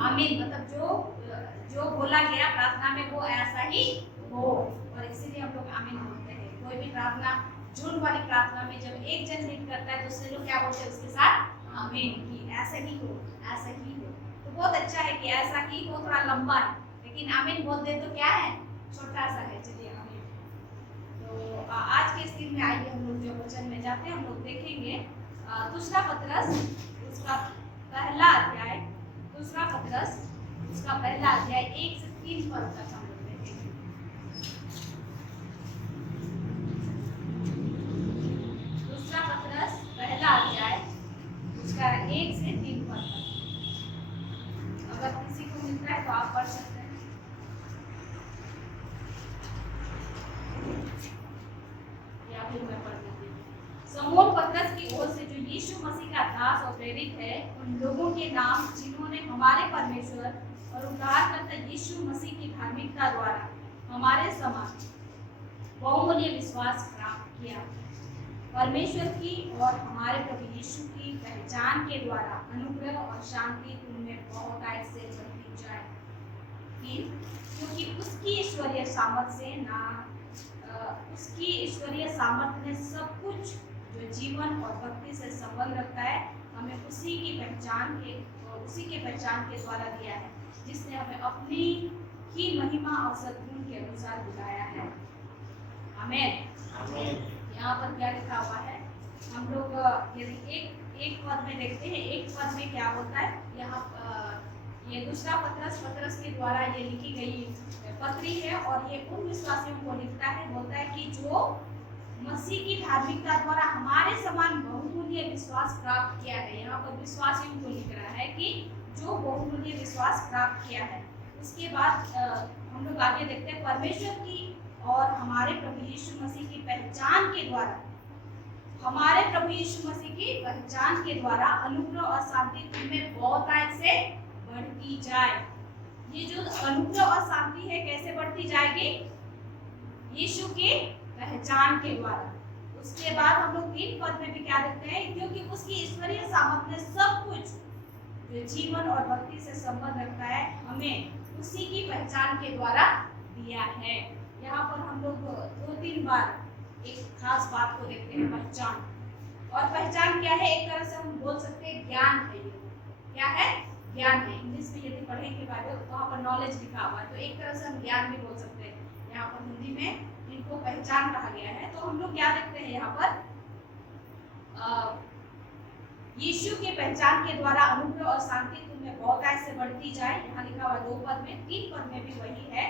आमीन, मतलब जो बोला गया प्रार्थना में वो ऐसा ही हो, और इसीलिए हम लोग आमीन बोलते हैं। कोई भी प्रार्थना, झूठ वाली प्रार्थना में जब एक जन लीड करता है दूसरे लोग क्या बोलते हैं उसके साथ आमीन, कि ऐसा ही हो, ऐसा ही हो। तो बहुत अच्छा है कि ऐसा ही हो, थोड़ा लंबा है, लेकिन आमीन बोल दे तो क्या है, छोटा सा है। चलिए आमीन। तो आज के इस दिन में आइए हम लोग जो वचन में जाते हैं, हम लोग देखेंगे दूसरा पतरस उसका पहला अध्याय, दूसरा पतरस उसका पहला अध्याय 1 से 3 पद तक हम लोग देखेंगे। दूसरा पतरस पहला अध्याय उसका 1 से 3 पद तक। अगर किसी को मिलता है तो आप पढ़ सकते हैं, या फिर मैं पढ़ देती हूँ। समूह पतरस की ओर से जो यीशु मसीह का दास और प्रेरित है, उन लोगों के नाम जिन्होंने हमारे परमेश्वर और उद्धारकर्ता यीशु मसीह की धार्मिकता द्वारा हमारे समान बहुमूल्य विश्वास प्राप्त किया। परमेश्वर की और हमारे प्रभु यीशु की पहचान के द्वारा अनुग्रह और शांति तुममें बहुतायत से बढ़ती जाए, क्योंकि उसकी ईश्वरीय सामर्थ्य ने सब कुछ जो जीवन और भक्ति से संबंध रखता है हमें उसी की पहचान के द्वारा दिया है, जिसने हमें अपनी ही महिमा और सद्गुण के अनुसार बुलाया है। आमीन। यहाँ पर क्या लिखा हुआ है, हम लोग यदि एक पद में देखते हैं, एक पद में क्या होता है, यहाँ ये दूसरा पतरस के द्वारा ये लिखी गई पत्री है, और ये उन विश्वासियों को लिखता है, बोलता है कि जो मसीह की धार्मिकता द्वारा हमारे समान बहुमूल्य विश्वास प्राप्त किया है। यहाँ पर विश्वासियों को लिख रहा है कि जो बहुमूल्य विश्वास प्राप्त किया है। उसके बाद हम लोग आगे देखते हैं, परमेश्वर की और हमारे प्रभु यीशु मसीह की पहचान के द्वारा, हमारे प्रभु यीशु मसीह की पहचान के द्वारा अनुग्रह और शांति तुम्हें बहुतायत से बढ़ती जाए। ये जो अनुग्रह और शांति है कैसे बढ़ती जाएगी, यीशु की पहचान के द्वारा। उसके बाद हम लोग 3 पद में भी क्या देखते हैं, क्योंकि उसकी ईश्वरीय सामर्थ्य ने सब कुछ जो जीवन और भक्ति से संबंध रखता है हमें उसी की पहचान के द्वारा दिया है। यहाँ पर हम लोग 2-3 बार एक खास बात को देखते हैं, पहचान। और पहचान क्या है, एक तरह से हम बोल सकते हैं ज्ञान है। ये क्या है, ज्ञान है। इंग्लिश में यदि पढ़ेंगे बाइबल तो वहाँ पर नॉलेज लिखा हुआ है, तो एक तरह से हम ज्ञान भी बोल सकते हैं। यहाँ पर हिंदी में इनको पहचान कहा गया है। तो हम लोग क्या देखते हैं यहाँ पर, यीशु के पहचान के द्वारा अनुग्रह और शांति तुम्हें बहुतायत से बढ़ती जाए। यहाँ लिखा हुआ 2 पद में, 3 पद में भी वही है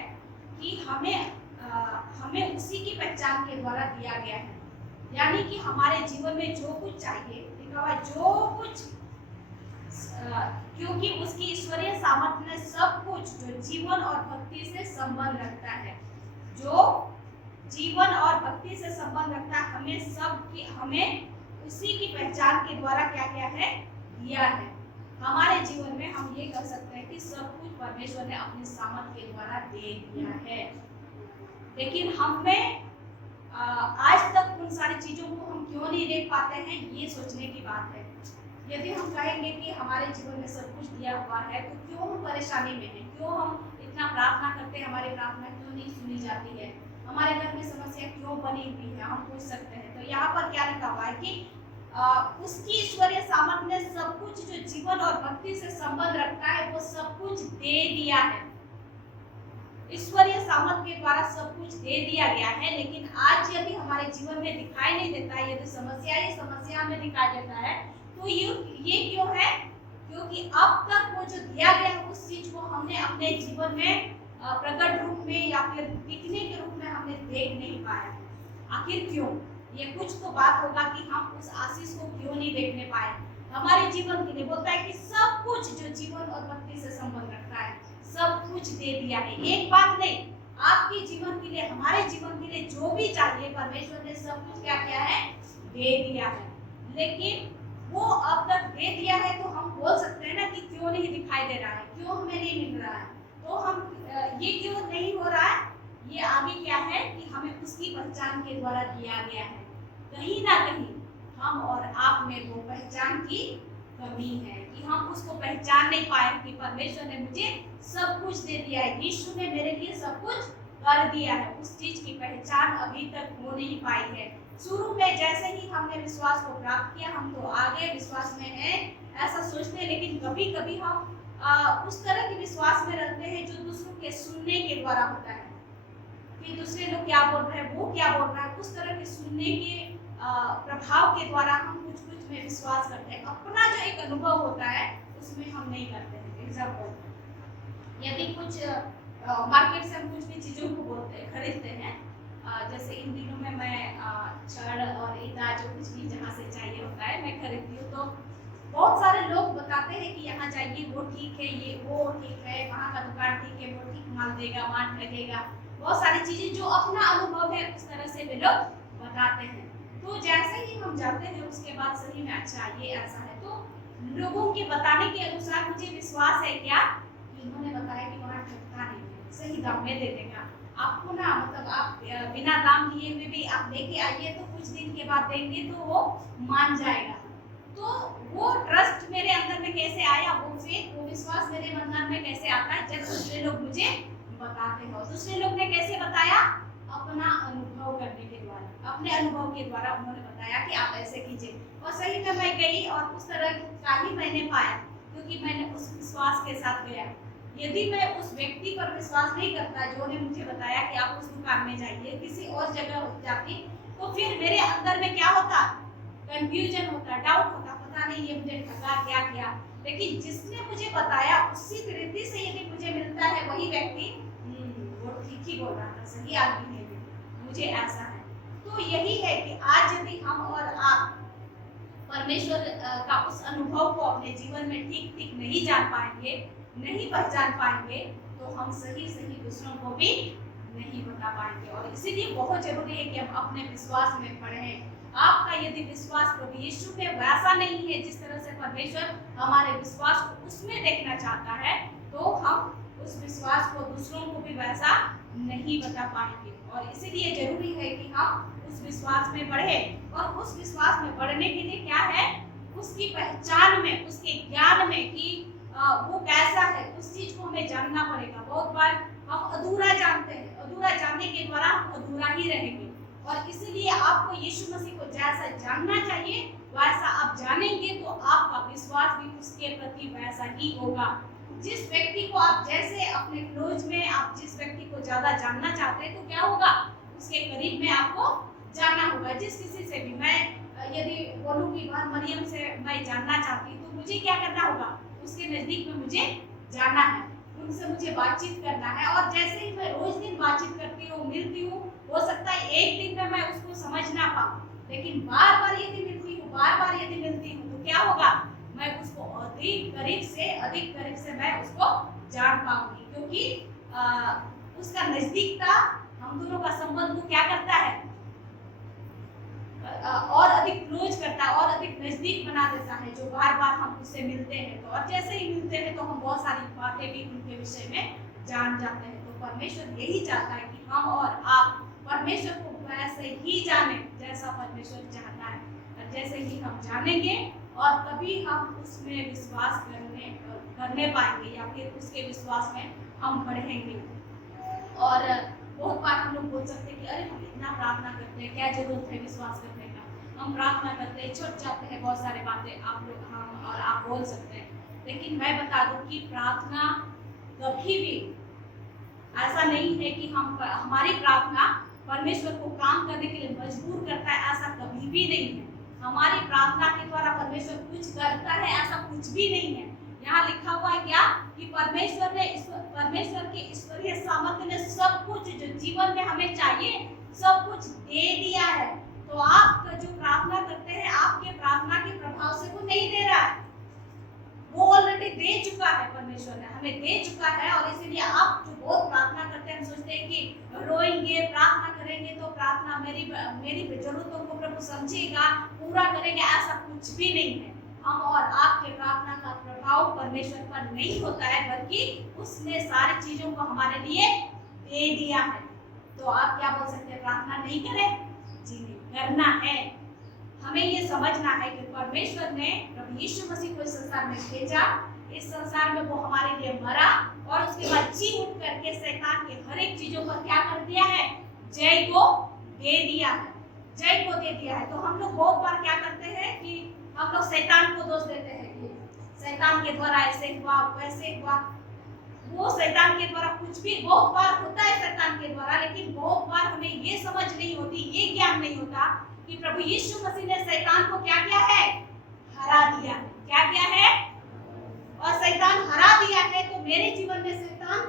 कि हमें उसी की पहचान के द्वारा दिया गया है, यानी कि हमारे जीवन में जो कुछ चाहिए, लिखा हुआ जो कुछ, क्योंकि उसकी ईश्वरीय सामर्थ्य ने सब कुछ जो जीवन और भक्ति से संबंध रखता है, जो जीवन और भक्ति से संबंध रखता है, हमें उसी की पहचान के द्वारा क्या क्या है, दिया है। हमारे जीवन में हम ये कर सकते हैं कि सब कुछ परमेश्वर ने अपने सामर्थ्य के द्वारा दे दिया है, लेकिन हमें आज तक उन सारी चीजों को हम क्यों नहीं देख पाते हैं, ये सोचने की बात है। यदि हम कहेंगे कि हमारे जीवन में सब कुछ दिया हुआ है, तो क्यों हम परेशानी में हैं, क्यों हम इतना प्रार्थना करते हैं, हमारी प्रार्थना क्यों नहीं सुनी जाती है, हमारे घर में समस्या क्यों बनी हुई है, हम पूछ सकते हैं। तो यहाँ पर क्या लिखा हुआ है कि उसकी ईश्वरीय सामर्थ्य ने सब कुछ जो जीवन और भक्ति से संबंध रखता है वो सब कुछ दे दिया है। ईश्वरीय सामर्थ्य के द्वारा सब कुछ दे दिया गया है, लेकिन आज यदि हमारे जीवन में दिखाई नहीं देता है, यदि समस्या में दिखाई देता है, तो ये क्यों है, क्योंकि अब तक वो जो दिया गया उस चीज को हमने अपने जीवन में प्रकट रूप में या फिर दिखने के रूप में हमने देख नहीं पाया। आखिर क्यों, ये कुछ तो बात होगा कि हम उस आशीष को क्यों नहीं देखने पाए। हमारे जीवन के लिए बोलता है कि सब कुछ जो जीवन और भक्ति से संबंध रखता है सब कुछ दे दिया है। एक बात नहीं, आपके जीवन के लिए, हमारे जीवन के लिए जो भी चाहिए परमेश्वर ने सब कुछ क्या किया है, दे दिया है। लेकिन वो अब तक दे दिया है तो हम बोल सकते हैं ना कि क्यों नहीं दिखाई दे रहा है, क्यों हमें नहीं मिल रहा है, तो हम ये क्यों नहीं हो रहा है, ये आगे क्या है कि हमें उसकी पहचान के द्वारा दिया गया है। कहीं ना कहीं हम और आप में वो पहचान की कमी है कि हम उसको पहचान नहीं पाए कि परमेश्वर ने मुझे सब कुछ दे दिया है, यीशु ने मेरे लिए सब कुछ कर दिया है, उस चीज की पहचान अभी तक हो नहीं पाई है। शुरू में जैसे ही हमने विश्वास को प्राप्त किया, हम तो आगे विश्वास में हैं ऐसा सोचते हैं, लेकिन कभी कभी हम उस तरह के विश्वास में रहते हैं जो दूसरों के सुनने के द्वारा होता है, कि दूसरे लोग क्या बोल रहे हैं, वो क्या बोल रहा है, उस तरह के सुनने के प्रभाव के द्वारा हम कुछ कुछ में विश्वास करते हैं। अपना जो एक अनुभव होता है उसमें हम नहीं करते हैं। एग्जाम्पल, यदि कुछ मार्केट से हम कुछ भी चीज़ों को खरीदते हैं, जैसे इन दिनों में मैं छड़ और ईटा जो कुछ भी जहाँ से चाहिए होता है मैं खरीदती हूँ, तो बहुत सारे लोग बताते हैं कि यहाँ जाइए वो ठीक है, ये वो ठीक है, वहाँ का दुकान ठीक है, वो ठीक माल देगा, माल लगेगा, बहुत सारी चीजें जो अपना अनुभव है उस तरह से वे लोग बताते हैं। तो जैसे ही हम जाते हैं उसके बाद सही में अच्छा ये ऐसा है, तो लोगों के बताने के अनुसार मुझे विश्वास है क्या कि इन्होंने बताया कि वहाँ ठगता नहीं है, सही दाम में दे देगा आपको ना, मतलब आप बिना दाम लिए हुए भी आप लेके आइए तो कुछ दिन के बाद देंगे तो वो मान जाएगा। तो वो ट्रस्ट मेरे अंदर में कैसे आया, वो विश्वास मेरे मन में कैसे आता है जब दूसरे लोग मुझे बताते हो। दूसरे लोग ने कैसे बताया, अपना अनुभव करने के द्वारा, अपने अनुभव के द्वारा उन्होंने बताया कि आप ऐसे कीजिए, और सही में मैं गई और उस तरह का ही मैंने पाया, क्योंकि मैंने उस विश्वास के साथ गया। यदि मैं उस व्यक्ति पर विश्वास नहीं करता जो ने मुझे बताया कि आप उस दुकान में जाइए, किसी और जगह जाती, तो फिर मेरे अंदर में क्या होता, कंफ्यूजन होता, डाउट होता, पता नहीं ये मुझे ठगा क्या किया। लेकिन जिसने मुझे बताया उसी रीति से यदि मुझे मिलता है वही व्यक्ति, वो ठीक ही बोल रहा था, सही आदमी है, मुझे ऐसा है। तो यही है कि आज यदि हम और आप परमेश्वर का उस अनुभव को अपने जीवन में ठीक ठीक नहीं जान पाएंगे, नहीं पहचान पाएंगे, तो हम सही दूसरों को भी नहीं बता पाएंगे। और इसीलिए बहुत जरूरी है कि हम अपने विश्वास में बढ़ें। आपका यदि विश्वास प्रभु यीशु में वैसा नहीं है जिस तरह से परमेश्वर हमारे विश्वास को उसमें देखना चाहता है, तो हम उस विश्वास को दूसरों को भी वैसा नहीं बता पाएंगे। और इसीलिए जरूरी है कि हम उस विश्वास में बढ़ें, और उस विश्वास में बढ़ने के लिए क्या है, उसकी पहचान में, उसके ज्ञान में कि वो कैसा है, उस चीज को हमें जानना पड़ेगा। बहुत बार हम अधूरा जानते हैं, अधूरा जानने के द्वारा हम अधूरा ही रहेंगे। और इसलिए आपको यीशु मसीह को जैसा जानना चाहिए वैसा आप जानेंगे तो आपका विश्वास भी उसके प्रति वैसा ही होगा। जिस व्यक्ति को आप जैसे अपने क्लोज में आप जिस व्यक्ति को ज्यादा जानना चाहते हैं, तो क्या होगा, उसके करीब में आपको जानना होगा। जिस किसी से भी मैं यदि बोलूं कि बहन मरियम से मैं जानना चाहती हूँ, तो मुझे क्या करना होगा, उसके नजदीक में मुझे जाना है, उनसे मुझे बातचीत करना है। और जैसे ही मैं रोज दिन बातचीत करती हूँ, मिलती हूँ, हो सकता है एक दिन में मैं उसको समझ ना पाऊँ, लेकिन बार बार यदि मिलती हूँ, तो क्या होगा, मैं उसको अधिक करीब से मैं उसको जान पाऊंगी, क्योंकि उसका नजदीकता हम दोनों का संबंध को क्या करता है, और अधिक क्लोज करता है, और अधिक नजदीक बना देता है, जो बार बार हम उससे मिलते हैं। तो और जैसे ही मिलते हैं तो हम बहुत सारी बातें भी उनके विषय में जान जाते हैं। तो परमेश्वर यही चाहता है कि हम और आप परमेश्वर को वैसे ही जाने जैसा परमेश्वर चाहता है। और जैसे ही हम जानेंगे और तभी हम उसमें विश्वास करने पाएंगे, या फिर उसके विश्वास में हम बढ़ेंगे। और बहुत बार हम लोग बोल सकते हैं कि अरे हम इतना प्रार्थना करते हैं, क्या जरूरत है विश्वास करने का, हम प्रार्थना करते हैं, छूट जाते हैं, बहुत सारी बातें आप लोग हम और आप बोल सकते हैं। लेकिन मैं बता दूं कि प्रार्थना कभी भी ऐसा नहीं है कि हमारी प्रार्थना परमेश्वर को काम करने के लिए मजबूर करता है, ऐसा कभी भी नहीं है। हमारी प्रार्थना के द्वारा परमेश्वर कुछ करता है, ऐसा कुछ भी नहीं है। यहाँ लिखा हुआ है क्या कि परमेश्वर के ईश्वरीय सामर्थ्य ने सब कुछ जो जीवन में हमें चाहिए सब कुछ दे दिया है। तो आप जो प्रार्थना करते हैं, आपके प्रार्थना के प्रभाव से वो नहीं दे रहा है, वो ऑलरेडी दे चुका है, परमेश्वर ने हमें दे चुका है। और इसीलिए आप जो बहुत प्रार्थना करते हैं, हम सोचते हैं कि रोएंगे, प्रार्थना करेंगे तो प्रार्थना मेरी जरूरतों को प्रभु समझेगा, पूरा करेंगे, ऐसा कुछ भी नहीं है। हम और आपके प्रार्थना का प्रभाव परमेश्वर पर नहीं होता है, बल्कि उसने सारी चीजों को हमारे लिए दे दिया है। तो आप क्या बोल सकते हैं, प्रार्थना नहीं करें? जी नहीं, करना है। हमें ये समझना है कि परमेश्वर ने प्रभु यीशु मसीह को इस संसार में भेजा इस संसार में वो हमारे लिए मरा और उसके बाद जी उठ करके शैतान के हर एक चीजों पर क्या कर दिया है, जय को दे दिया है, जय को दे दिया है। तो हम लोग बहुत बार क्या करते हैं कि हम लोग शैतान को दोष देते हैं कि शैतान के द्वारा ऐसे हुआ वैसे हुआ। वो शैतान के द्वारा कुछ भी बहुत बार होता है शैतान के द्वारा, लेकिन बहुत बार हमें ये समझ नहीं होती, ये ज्ञान नहीं होता कि प्रभु यीशु मसीह ने शैतान को क्या किया है, हरा दिया है। क्या किया है, और शैतान हरा दिया है तो मेरे जीवन में शैतान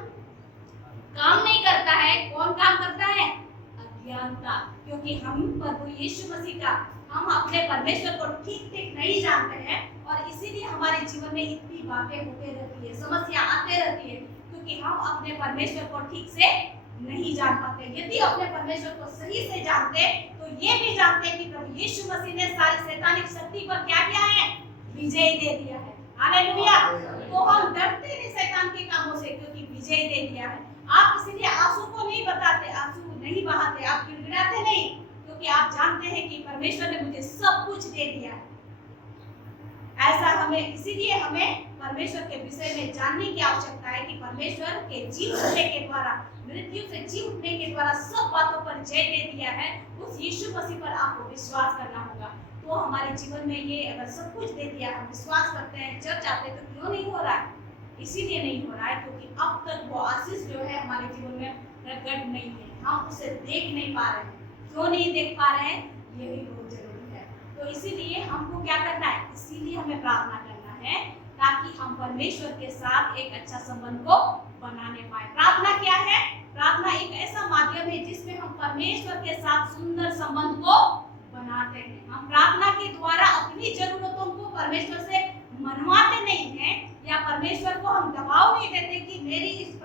काम नहीं करता है। कौन काम करता है, अज्ञानता, क्योंकि हम प्रभु यीशु मसीह का, हम अपने परमेश्वर को ठीक ठीक नहीं जानते हैं और इसीलिए हमारे जीवन में इतनी बातें होते रहती है, समस्या आते रहती है, क्योंकि हम अपने परमेश्वर को ठीक से नहीं जान पाते। यदि अपने परमेश्वर को सही से जानते तो ये भी जानते कि प्रभु यीशु मसीह ने सारी शैतानिक शक्ति पर क्या किया है, विजय दे दिया है। हालेलुया। तो हम डरते नहीं शैतान के कामों से, क्योंकि विजय दे दिया है। आप इसीलिए आंसू को नहीं बताते, आंसू नहीं बहाते, आप गिड़गिड़ाते नहीं, क्योंकि आप जानते हैं कि परमेश्वर ने मुझे सब कुछ दे दिया है। ऐसा हमें, इसीलिए हमें परमेश्वर के विषय में जानने की आवश्यकता है कि परमेश्वर के जी उठने के द्वारा, मृत्यु से जी उठने के द्वारा सब बातों पर जय दे दिया है। उस यीशु मसीह पर आपको विश्वास करना होगा। तो हमारे जीवन में ये अगर सब कुछ दे दिया, हम विश्वास करते हैं, चर्च आते हैं, तो क्यों नहीं हो रहा है? इसीलिए नहीं हो रहा है क्योंकि अब तक वो आशीष जो है हमारे जीवन में प्रकट नहीं है, हम उसे देख नहीं पा रहे हैं। क्यों नहीं देख पा रहे हैं, ये भी बहुत जरूरी है। तो इसीलिए हमको क्या करना है, इसीलिए हमें प्रार्थना करना है ताकि हम परमेश्वर के साथ एक अच्छा संबंध को बनाने पाए। प्रार्थना क्या है, प्रार्थना एक ऐसा माध्यम है जिसमें हम परमेश्वर के साथ सुंदर संबंध को बनाते हैं। हम प्रार्थना के द्वारा अपनी जरूरतों को परमेश्वर से मनवाते नहीं हैं, या परमेश्वर को हम दबाव नहीं देते कि मेरी इस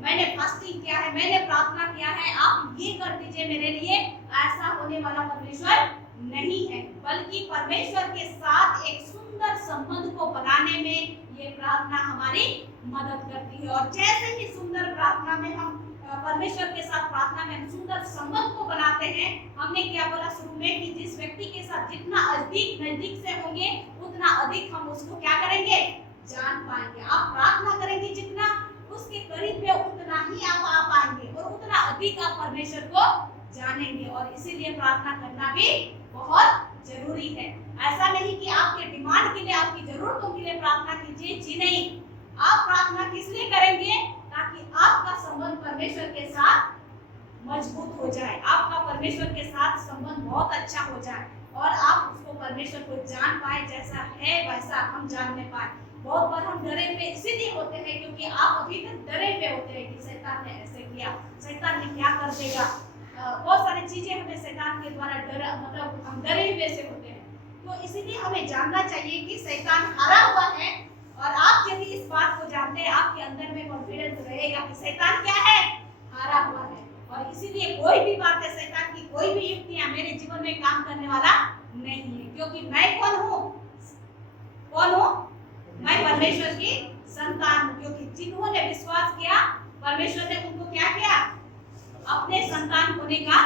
मैंने फास्टिंग किया है, मैंने प्रार्थना किया है, आप ये कर दीजिए मेरे लिए। ऐसा होने वाला परमेश्वर नहीं है, बल्कि परमेश्वर के साथ एक सुंदर संबंध को बनाने में ये प्रार्थना हमारी मदद करती है। और जैसे ही सुंदर प्रार्थना में हम परमेश्वर के साथ प्रार्थना में हम सुंदर संबंध को बनाते हैं, हमने क्या बोला शुरू में कि जिस व्यक्ति के साथ जितना अधिक नजदीक से होंगे उतना अधिक हम उसको क्या करेंगे, जान पाएंगे। आप प्रार्थना करेंगे जितना उसके करीब में, उतना ही आप आ पाएंगे और उतना अधिक आप परमेश्वर को जानेंगे। और इसीलिए प्रार्थना करना भी बहुत जरूरी है। ऐसा नहीं कि आपके डिमांड के लिए, आपकी जरूरतों के लिए प्रार्थना कीजिए, जी नहीं। आप प्रार्थना किस लिए करेंगे, ताकि आपका संबंध परमेश्वर के साथ मजबूत हो जाए, आपका परमेश्वर के साथ संबंध बहुत अच्छा हो जाए और आप उसको परमेश्वर को जान पाए, जैसा है वैसा हम जानने पाए। बहुत बार हम डरे हुए इसीलिए होते हैं क्योंकि आप अभी तक डरे हुए होते हैं कि शैतान ने ऐसे किया, शैतान ने क्या कर देगा। बहुत सारी चीजें हमें शैतान के द्वारा मतलब हम डरे हुए से होते हैं। तो इसीलिए हमें जानना चाहिए कि शैतान हारा हुआ है, और आप यदि इस बात को जानते हैं, आपके अंदर में कॉन्फिडेंस रहेगा कि शैतान क्या है, हारा हुआ है। और इसीलिए कोई भी बात है, शैतान की कोई भी युक्तियां मेरे जीवन में काम करने वाला नहीं है, क्योंकि मैं कौन हूँ, कौन हूँ, मैं परमेश्वर की संतान हूँ। क्योंकि जिन्होंने विश्वास किया, परमेश्वर ने उनको क्या किया, अपने संतान होने का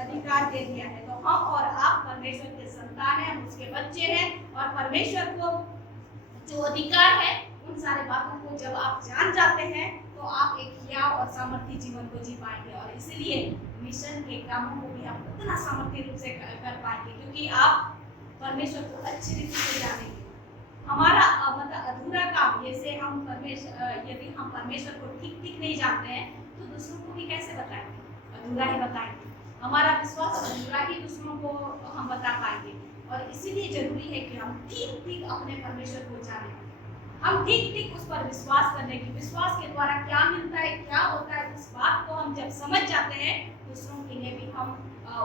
अधिकार दे दिया है। तो हम और आप परमेश्वर के संतान हैं, हम उसके बच्चे हैं, और परमेश्वर को जो अधिकार है उन सारे बातों को जब आप जान जाते हैं तो आप एक हियाव और सामर्थ्य जीवन को जी पाएंगे। और इसलिए मिशन के कामों को भी हम उतना सामर्थ्य रूप से कर पाएंगे, क्योंकि आप परमेश्वर को अच्छी रीति से जानेंगे। हमारा मतलब अधूरा काम, जैसे हम यदि हम परमेश्वर को ठीक ठीक नहीं जानते हैं तो दूसरों को भी कैसे बताएंगे, अधूरा ही बताएंगे। हमारा विश्वास अधूरा ही दूसरों को हम बता पाएंगे। और इसीलिए जरूरी है कि हम ठीक ठीक अपने परमेश्वर को जानें, हम ठीक ठीक उस पर विश्वास करने की, विश्वास के द्वारा क्या मिलता है, क्या होता है, उस बात को हम जब समझ जाते हैं, दूसरों के लिए भी हम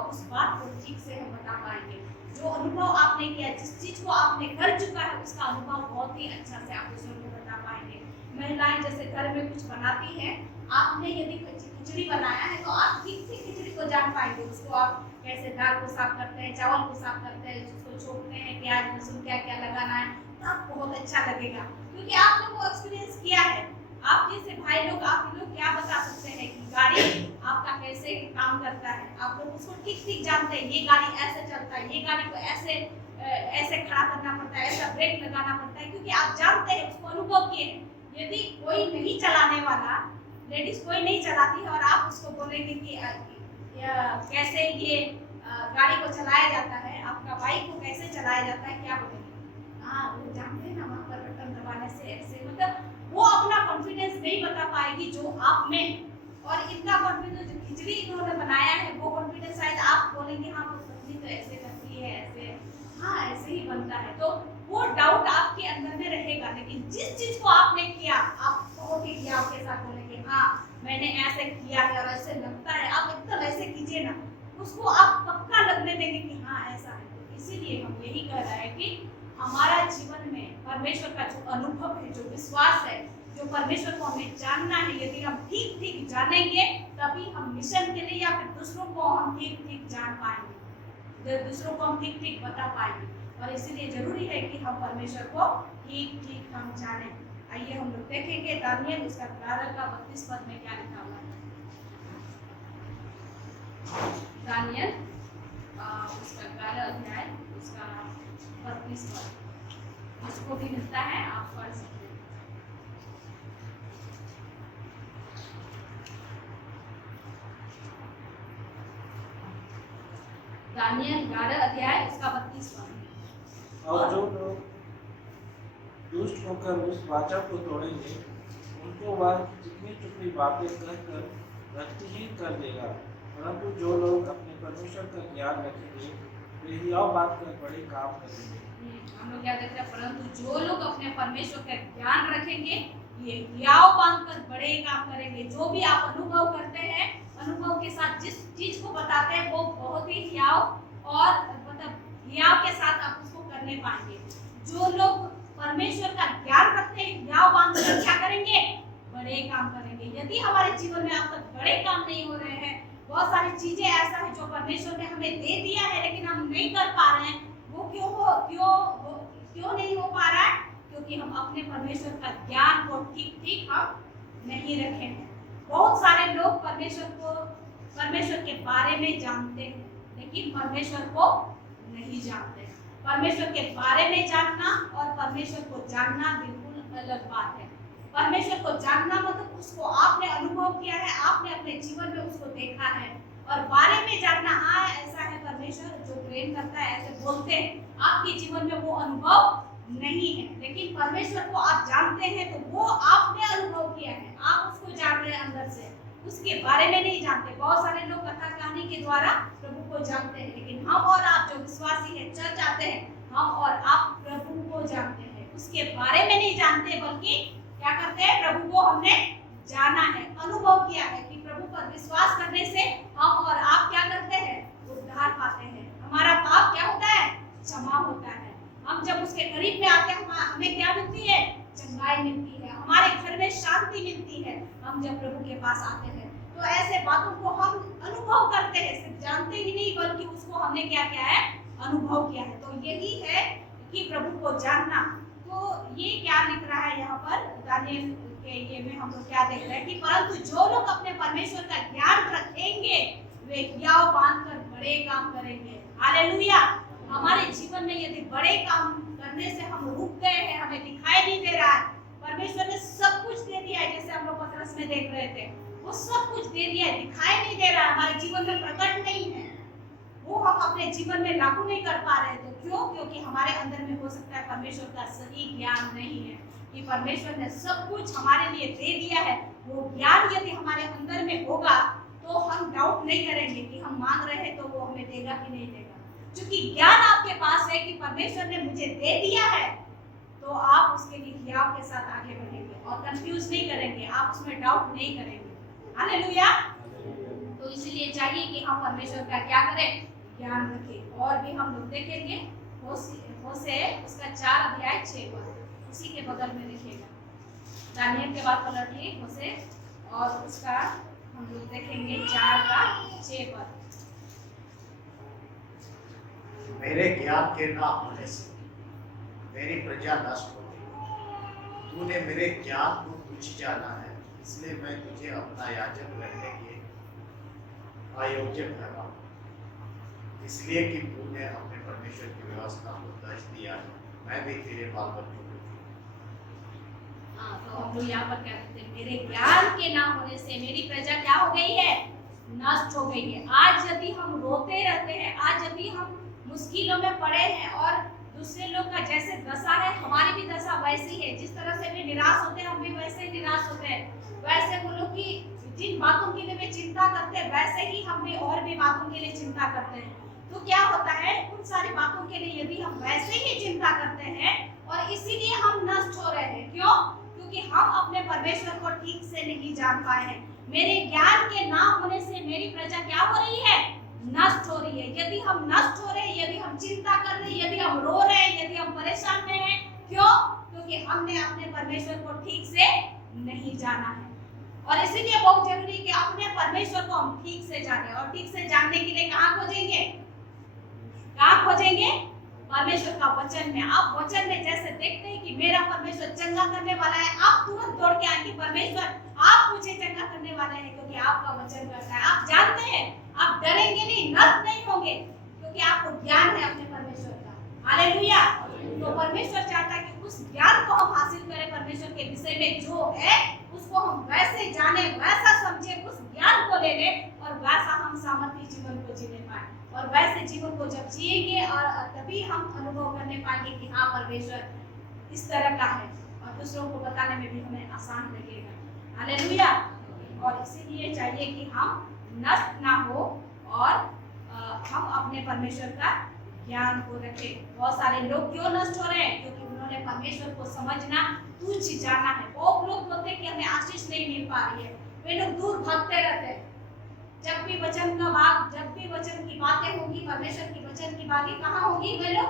उस बात को ठीक से हम बता पाएंगे। जो अनुभव आपने किया, जिस चीज को आपने कर चुका है, उसका अनुभव बहुत ही अच्छा से आप दूसरों को बता पाएंगे। महिलाएं जैसे घर में कुछ बनाती हैं, आपने यदि खिचड़ी बनाया है तो आप ठीक ठीक खिचड़ी को जान पाएंगे। उसको आप कैसे दाल को साफ करते हैं, चावल को साफ करते हैं, उसको छोड़ते हैं, प्याज लहसुन क्या क्या लगाना है, तो आपको बहुत अच्छा लगेगा, क्योंकि आपने वो एक्सपीरियंस किया है। आप जैसे भाई लोग, आप लोग क्या बता सकते हैं कि गाड़ी आपका कैसे काम करता है, आप लोग उसको ठीक ठीक जानते हैं, ये गाड़ी ऐसे चलता है, ये गाड़ी को ऐसे ऐसे खड़ा करना पड़ता है, ऐसा ब्रेक लगाना पड़ता है, क्योंकि आप जानते हैं, उसको अनुभव किए हैं। यदि कोई नहीं चलाने वाला, लेडीज कोई नहीं चलाती है और आप उसको बोलेंगे कि कैसे ये गाड़ी को चलाया जाता है, आपका बाइक को कैसे चलाया जाता है, क्या बोलेंगे? हाँ, वो जानते हैं ना, वहाँ पर बटन दबाने से ऐसे, मतलब वो अपना कॉन्फिडेंस नहीं बता पाएगी जो आप में, और इनका कॉन्फिडेंस जो खिचड़ी इन्होंने बनाया है वो कॉन्फिडेंस शायद आप बोलेंगे हाँ वो पत्नी तो ऐसे करती है, ऐसे, हाँ ऐसे ही बनता है, तो वो डाउट आपके अंदर में रहेगा। लेकिन जिस चीज को आपने किया, आप कहोगे कि आपके साथ बोलेंगे हाँ मैंने ऐसे किया है और ऐसे लगता है, आप एकदम ऐसे कीजिए ना, उसको आप पक्का लगने देंगे कि हाँ ऐसा है। तो इसीलिए हम यही कह रहे हैं कि हमारा जीवन में परमेश्वर का जो अनुभव है, जो विश्वास है, जो परमेश्वर को हमें जानना है, यदि हम ठीक ठीक जानेंगे तभी हम मिशन के लिए या फिर दूसरों को हम ठीक ठीक जान पाएंगे, दूसरों को हम ठीक ठीक बता पाएंगे। और इसीलिए जरूरी है कि हम परमेश्वर को ठीक ठीक हम जाने। आइए हम लोग देखेंगे दानियल उसका 12 का 32 पद में क्या लिखा हुआ है। दानियल उसका 12 अध्याय उसका 32 पद, उसको भी मिलता है, आप पढ़ सकते हैं। दानियल 12 अध्याय उसका 32 पद। और जो लोग दुष्ट होकर उस वाचा को तोड़ेंगे, उनको वह चिकनी चुपड़ी बातें कहकर रक्तहीन कर देगा। परंतु जो लोग अपने परमेश्वर का ज्ञान रखेंगे, वे हियाव बात कर बड़े काम करेंगे। हम लोग क्या देखते हैं, परंतु जो लोग अपने परमेश्वर का ज्ञान रखेंगे, ये हियाव बांधकर बड़े काम करेंगे। जो भी आप अनुभव करते हैं, अनुभव के साथ जिस चीज को बताते हैं वो बहुत ही हियाव और मतलब हियाव के साथ आप उसको करने पाएंगे। जो लोग परमेश्वर का ज्ञान रखते हैं, हियाव बांधकर क्या करेंगे? बड़े काम करेंगे। यदि हमारे जीवन में अब तक बड़े काम नहीं हो रहे हैं, बहुत सारी चीजें ऐसा है जो परमेश्वर ने हमें दे दिया है लेकिन हम नहीं कर पा रहे हैं, वो क्यों नहीं हो पा रहा है? क्योंकि हम अपने परमेश्वर का ज्ञान को ठीक ठीक हम नहीं रखे हैं। बहुत सारे लोग परमेश्वर के बारे में जानते हैं लेकिन परमेश्वर को नहीं जानते। परमेश्वर के बारे में जानना और परमेश्वर को जानना बिल्कुल अलग बात है। परमेश्वर को जानना मतलब उसको आपने अनुभव किया है, आपने अपने जीवन में उसको देखा है, और बारे में जानना, हाँ ऐसा है परमेश्वर जो प्रेम करता है, ऐसे बोलते हैं, आपके जीवन में वो अनुभव नहीं है। लेकिन परमेश्वर को आप जानते हैं तो वो आपने अनुभव किया है, आप उसको जान रहे हैं अंदर से, उसके बारे में नहीं जानते। बहुत सारे लोग कथा कहानी के द्वारा प्रभु को जानते हैं, लेकिन हम और आप जो विश्वासी है, चर्च आते हैं, हम और आप प्रभु को जानते हैं, उसके बारे में नहीं जानते, बल्कि क्या करते हैं, प्रभु को हमने जाना है, अनुभव किया है कि प्रभु पर विश्वास करने से हम और आप क्या करते हैं, उद्धार पाते हैं, हमारा पाप क्या होता है, क्षमा होता है। हम जब उसके करीब में आते हैं हमें क्या मिलती है, चंगाई मिलती है, हमारे घर में शांति मिलती है। हम जब प्रभु के पास आते हैं तो ऐसे बातों को हम अनुभव करते हैं, सिर्फ जानते ही नहीं बल्कि उसको हमने क्या किया है, अनुभव किया है। तो यही है कि प्रभु को जानना। तो ये क्या लिख रहा है यहाँ पर दानियल के ये में हम लोग क्या देख रहे हैं कि परंतु जो लोग अपने परमेश्वर का ज्ञान रखेंगे वे हियाव बांधकर बड़े काम करेंगे। हालेलुया। हमारे जीवन में यदि बड़े काम करने से हम रुक गए हैं, हमें दिखाई नहीं दे रहा है, परमेश्वर ने सब कुछ दे दिया है, जैसे हम लोग पतरस में देख रहे थे, वो सब कुछ दे दिया है, दिखाई नहीं दे रहा है, हमारे जीवन में प्रकट नहीं है, वो हम अपने जीवन में लागू नहीं कर पा रहे। तो क्यों? क्योंकि हमारे अंदर में हो सकता है परमेश्वर का सही ज्ञान नहीं है, कि परमेश्वर ने सब कुछ हमारे लिए दे दिया है। वो ज्ञान यदि हमारे अंदर में होगा तो हम डाउट नहीं करेंगे कि हम मांग रहे हैं तो वो हमें देगा कि नहीं देगा। क्योंकि ज्ञान आपके पास है कि परमेश्वर ने मुझे दे दिया है, तो आप उसके लिए हियाव के साथ आगे बढ़ेंगे और कंफ्यूज नहीं करेंगे, आप उसमें डाउट नहीं करेंगे। हालेलुया। तो इसलिए चाहिए कि हम परमेश्वर का क्या करें, ज्ञान रखें। और भी हम लोग देखेंगे होशे उसका 4 अध्याय 6 पद, उसी के बगल में लिखिएगा, दानियल के बाद पलटिए होशे और उसका हम लोग देखेंगे 4 का 6 पद। मेरे ज्ञान के ना होने से मेरी प्रजा नष्ट होगी। तूने मेरे ज्ञान को तुच्छ जाना है, इसलिए मैं तुझे अपना याजक रहने के अयोग्य ठहराऊं। इसलिए कि तूने अपने परमेश्वर की व्यवस्था को दर्ज दिया है। मैं भी तेरे बाल बच्चों को तो हम लोग यहाँ पर क्या कहते हैं, मेरे ज्ञान के ना होने से मेरी प्रजा क्या हो गई है, नष्ट हो गई है। आज यदि हम रोते रहते हैं, आज यदि हम मुश्किलों में पड़े हैं और दूसरे लोग का जैसे दशा है हमारी भी दशा वैसी है, जिस तरह से वे निराश होते हैं हम भी वैसे ही निराश होते हैं, वैसे वो लोग की जिन बातों के लिए वे चिंता करते हैं वैसे ही हम भी और भी बातों के लिए चिंता करते हैं। तो क्या होता है, उन सारी बातों के लिए यदि हम वैसे ही चिंता करते हैं और इसीलिए हम नष्ट हो रहे हैं। क्यों? क्योंकि हम अपने परमेश्वर को ठीक से नहीं जान पाए हैं। मेरे ज्ञान के ना होने से मेरी प्रजा क्या हो रही है, नष्ट हो रही है। यदि हम नष्ट हो रहे हैं, यदि हम चिंता कर रहे हैं, यदि हम रो रहे हैं, यदि हम परेशान में हैं, क्यों? क्योंकि हमने अपने परमेश्वर को ठीक से नहीं जाना है। और इसीलिए बहुत जरूरी है कि अपने परमेश्वर को हम ठीक से जाने, और ठीक से जानने के लिए कहाँ खोजेंगे, कहाँ खोजेंगे, परमेश्वर का वचन में। आप वचन में जैसे देखते हैं कि मेरा परमेश्वर चंगा करने वाला है, आप तुरंत दौड़ के आएंगे, परमेश्वर आप मुझे चंगा करने वाले हैं, क्योंकि आपका वचन करता है। आप जानते हैं, आप डरेंगे नहीं, नष्ट नहीं होंगे, क्योंकि आपको ज्ञान है अपने परमेश्वर का। हालेलुया। तो परमेश्वर चाहता है कि उस ज्ञान को हम हासिल करें, परमेश्वर के विषय में जो है उसको हम वैसे जाने, वैसा समझे, उस ज्ञान को ले ले और वैसा हम सामर्थ्य जीवन को जीने पाए। और वैसे जीवन को जब जिएंगे और तभी हम अनुभव करने पाएंगे कि हाँ परमेश्वर इस तरह का है, और दूसरों को बताने में भी हमें आसान लगेगा। हालेलुया। और इसीलिए चाहिए कि हम नष्ट ना हो और हम अपने परमेश्वर का ज्ञान को रखें। बहुत सारे लोग क्यों नष्ट हो रहे हैं, क्योंकि उन्होंने परमेश्वर को समझना, तुच्छ जाना है। बहुत लोग बोलते हैं कि हमें आशीष नहीं मिल पा रही है, वे लोग दूर भागते रहते हैं। जब भी वचन का भाग, जब भी वचन की बातें होगी, परमेश्वर की वचन की बातें कहाँ होगी, वे लोग